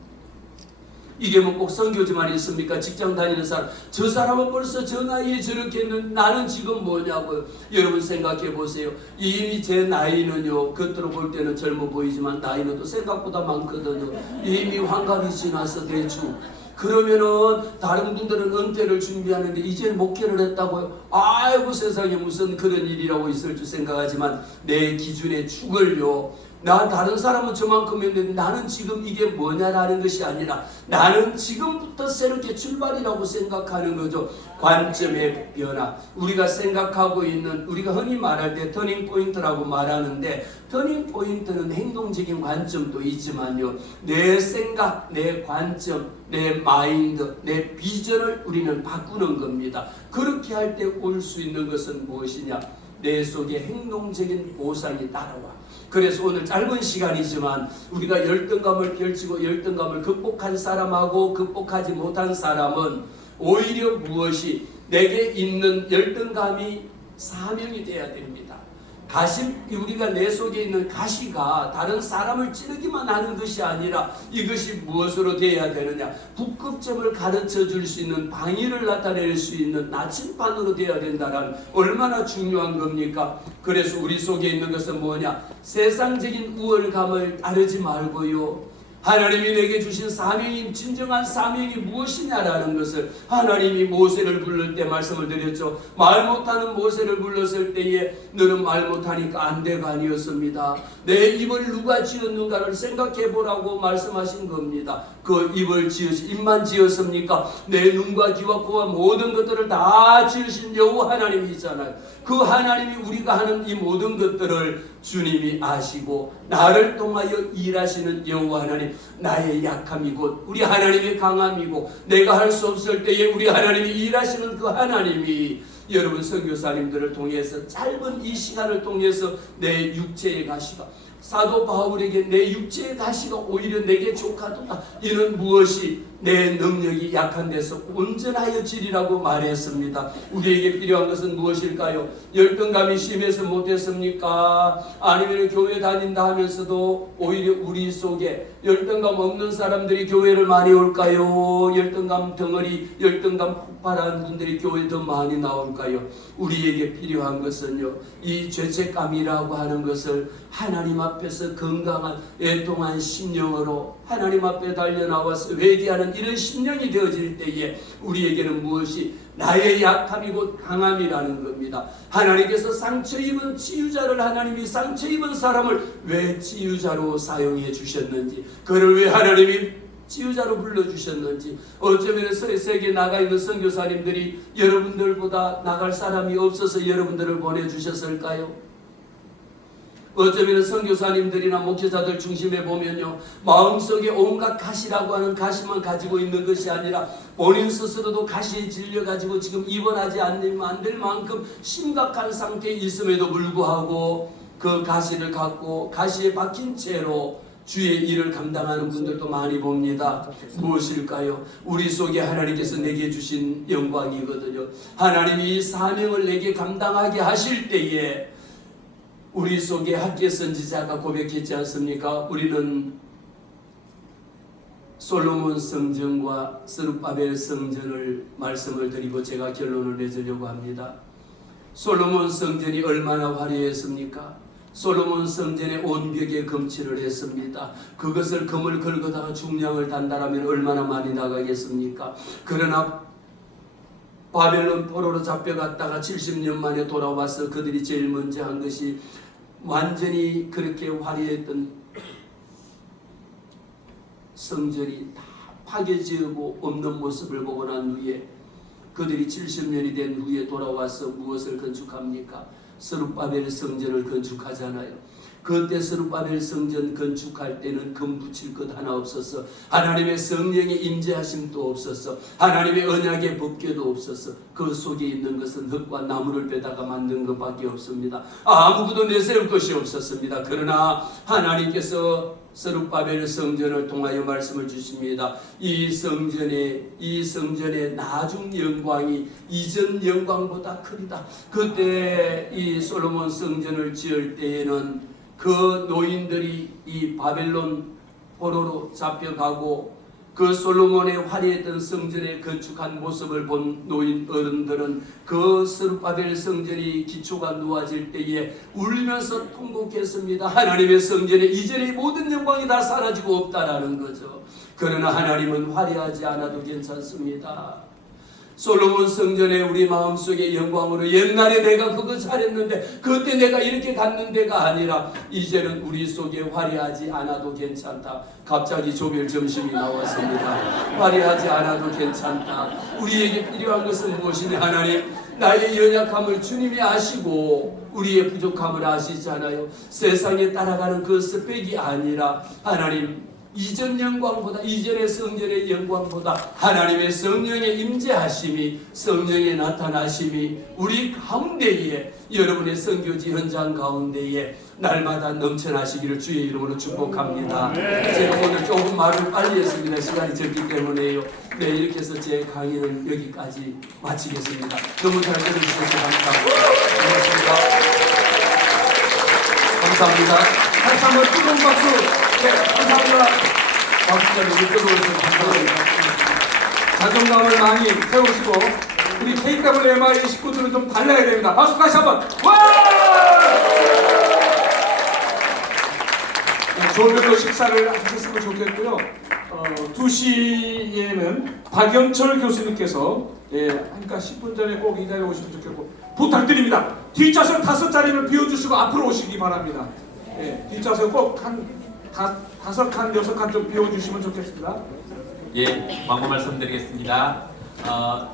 이게 뭐 꼭 선교지만 있습니까? 직장 다니는 사람, 저 사람은 벌써 저 나이에 저렇게 했는데 나는 지금 뭐냐고요. 여러분 생각해 보세요. 이미 제 나이는요, 겉으로 볼 때는 젊어 보이지만 나이는 또 생각보다 많거든요. 이미 환갑이 지나서 대충. 그러면은 다른 분들은 은퇴를 준비하는데 이제 목회를 했다고요? 아이고 세상에 무슨 그런 일이라고 있을 줄 생각하지만 내 기준의 축을요, 나 다른 사람은 저만큼 했는데 나는 지금 이게 뭐냐라는 것이 아니라 나는 지금부터 새롭게 출발이라고 생각하는 거죠. 관점의 변화. 우리가 생각하고 있는, 우리가 흔히 말할 때 터닝 포인트라고 말하는데, 터닝 포인트는 행동적인 관점도 있지만요, 내 생각, 내 관점, 내 마인드, 내 비전을 우리는 바꾸는 겁니다. 그렇게 할 때 올 수 있는 것은 무엇이냐? 내 속에 행동적인 보상이 따라와. 그래서 오늘 짧은 시간이지만 우리가 열등감을 펼치고 열등감을 극복한 사람하고 극복하지 못한 사람은 오히려 무엇이 내게 있는 열등감이 사명이 돼야 됩니다. 우리가 내 속에 있는 가시가 다른 사람을 찌르기만 하는 것이 아니라 이것이 무엇으로 되어야 되느냐? 북극점을 가르쳐 줄 수 있는, 방위를 나타낼 수 있는 나침반으로 되어야 된다는, 얼마나 중요한 겁니까? 그래서 우리 속에 있는 것은 뭐냐? 세상적인 우월감을 따르지 말고요, 하나님이 내게 주신 사명이, 진정한 사명이 무엇이냐라는 것을, 하나님이 모세를 부를 때 말씀을 드렸죠. 말 못하는 모세를 불렀을 때에 너는 말 못하니까 안 돼가 아니었습니다. 내 입을 누가 지었는가를 생각해 보라고 말씀하신 겁니다. 그 입을 입만 지었습니까? 내 눈과 귀와 코와 모든 것들을 다 지으신 여호와 하나님이잖아요. 그 하나님이 우리가 하는 이 모든 것들을 주님이 아시고 나를 통하여 일하시는 여호와 하나님, 나의 약함이 곧 우리 하나님의 강함이고 내가 할 수 없을 때에 우리 하나님이 일하시는 그 하나님이 여러분 선교사님들을 통해서 짧은 이 시간을 통해서 내 육체의 가시가, 사도 바울에게 내 육체의 가시가 오히려 내게 족하도다. 이는 무엇이? 내 능력이 약한 데서 온전하여 지리라고 말했습니다. 우리에게 필요한 것은 무엇일까요? 열등감이 심해서 못했습니까? 아니면 교회 다닌다 하면서도 오히려 우리 속에 열등감 없는 사람들이 교회를 많이 올까요? 열등감 덩어리, 열등감 폭발한 분들이 교회에 더 많이 나올까요? 우리에게 필요한 것은요, 이 죄책감이라고 하는 것을 하나님 앞에서 건강한 애통한 심령으로 하나님 앞에 달려나와서 회개하는 이런 심령이 되어질 때에 우리에게는 무엇이? 나의 약함이 곧 강함이라는 겁니다. 하나님께서 상처 입은 치유자를, 하나님이 상처 입은 사람을 왜 치유자로 사용해 주셨는지, 그를 왜 하나님이 치유자로 불러주셨는지, 어쩌면 세계에 나가 있는 선교사님들이 여러분들보다 나갈 사람이 없어서 여러분들을 보내주셨을까요? 어쩌면 선교사님들이나 목회자들 중심에 보면요, 마음속에 온갖 가시라고 하는 가시만 가지고 있는 것이 아니라 본인 스스로도 가시에 질려가지고 지금 입원하지 않으면 안 될 만큼 심각한 상태에 있음에도 불구하고 그 가시를 갖고 가시에 박힌 채로 주의 일을 감당하는 분들도 많이 봅니다. 무엇일까요? 우리 속에 하나님께서 내게 주신 영광이거든요. 하나님이 이 사명을 내게 감당하게 하실 때에 우리 속에 학계 선지자가 고백했지 않습니까? 우리는 솔로몬 성전과 스룹바벨 성전을 말씀을 드리고 제가 결론을 내주려고 합니다. 솔로몬 성전이 얼마나 화려했습니까? 솔로몬 성전에 온 벽에 금칠을 했습니다. 그것을 금을 긁어다가 중량을 단다라면 얼마나 많이 나가겠습니까? 그러나 바벨론 포로로 잡혀갔다가 70년 만에 돌아와서 그들이 제일 먼저 한 것이 완전히 그렇게 화려했던 성전이 다 파괴지고 없는 모습을 보고 난 후에 그들이 70년이 된 후에 돌아와서 무엇을 건축합니까? 스룹바벨 성전을 건축하잖아요. 그때 스룹바벨 성전 건축할 때는 금 붙일 것 하나 없었어. 하나님의 성령의 임재하심도 없었어. 하나님의 언약의 법궤도 없었어. 그 속에 있는 것은 흙과 나무를 빼다가 만든 것밖에 없습니다. 아무것도 내세울 것이 없었습니다. 그러나 하나님께서 스룹바벨 성전을 통하여 말씀을 주십니다. 이 성전의 나중 영광이 이전 영광보다 크리다. 그때 이 솔로몬 성전을 지을 때에는 그 노인들이 이 바벨론 포로로 잡혀가고 그 솔로몬의 화려했던 성전에 건축한 모습을 본 노인 어른들은 그 스룹바벨 성전이 기초가 놓아질 때에 울면서 통곡했습니다. 하나님의 성전에 이전의 모든 영광이 다 사라지고 없다라는 거죠. 그러나 하나님은 화려하지 않아도 괜찮습니다. 솔로몬 성전에 우리 마음속의 영광으로 옛날에 내가 그거 잘했는데 그때 내가 이렇게 갔는데가 아니라 이제는 우리 속에 화려하지 않아도 괜찮다. 갑자기 조별 점심이 나왔습니다. 화려하지 않아도 괜찮다. 우리에게 필요한 것은 무엇이냐? 하나님, 나의 연약함을 주님이 아시고 우리의 부족함을 아시잖아요. 세상에 따라가는 그 스펙이 아니라 하나님, 이전 영광보다, 이전의 성전의 영광보다 하나님의 성령의 임재하심이, 성령의 나타나심이 우리 가운데에, 여러분의 선교지 현장 가운데에 날마다 넘쳐나시기를 주의 이름으로 축복합니다. 제가 오늘 조금 말을 빨리 했습니다. 시간이 적기 때문에요. 네, 이렇게 해서 제 강의는 여기까지 마치겠습니다. 너무 잘 들어주셔서 감사합니다. 고맙습니다. 감사합니다. 다시 한번 뜨거운 박수. 네, 감사합니다. 박수가 너무 뜨거워서 감사합니다. 자존감을 많이 세우시고 우리 KWMI 식구들은 좀 달라야 됩니다. 박수 다시 한번. 와! 네, 조별로 식사를 하셨으면 좋겠고요. 2시에는 박영철 교수님께서 그러니까 10분 전에 꼭 이 자리에 오시면 좋겠고 부탁드립니다. 뒷좌석 5자리를 비워주시고 앞으로 오시기 바랍니다. 뒷좌석 꼭 한 5칸, 6칸 좀 비워주시면 좋겠습니다. 예, 광고 말씀드리겠습니다.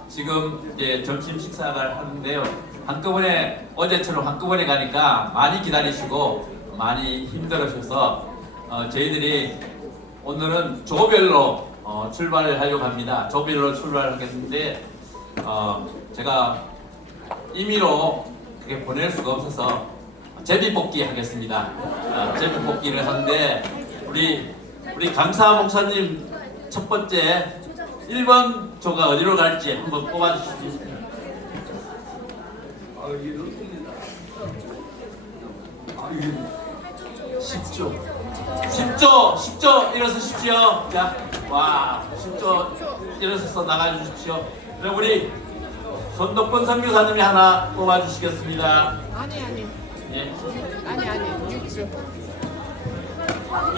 지금 이제 점심 식사를 하는데요. 한꺼번에 어제처럼 한꺼번에 가니까 많이 기다리시고 많이 힘들으셔서 저희들이 오늘은 조별로 출발을 하려고 합니다. 조별로 출발하겠는데 제가 임의로 그렇게 보낼 수가 없어서 제비뽑기 하겠습니다. 제비뽑기를 하는데 우리 강사 목사님 첫 번째 1번 조가 어디로 갈지 한번 뽑아주시죠. 쉽죠. 10조 일어서십시오. 자, 와, 10조 일어서서 나가주십시오. 그럼 우리 손덕분 선교사님이 하나 뽑아주시겠습니다. 아니. 예. 아니. 6주.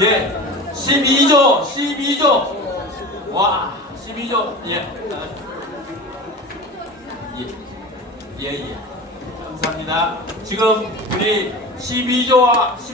예, 12조. 와, 12조. 예. 예. 감사합니다. 지금 우리 12조와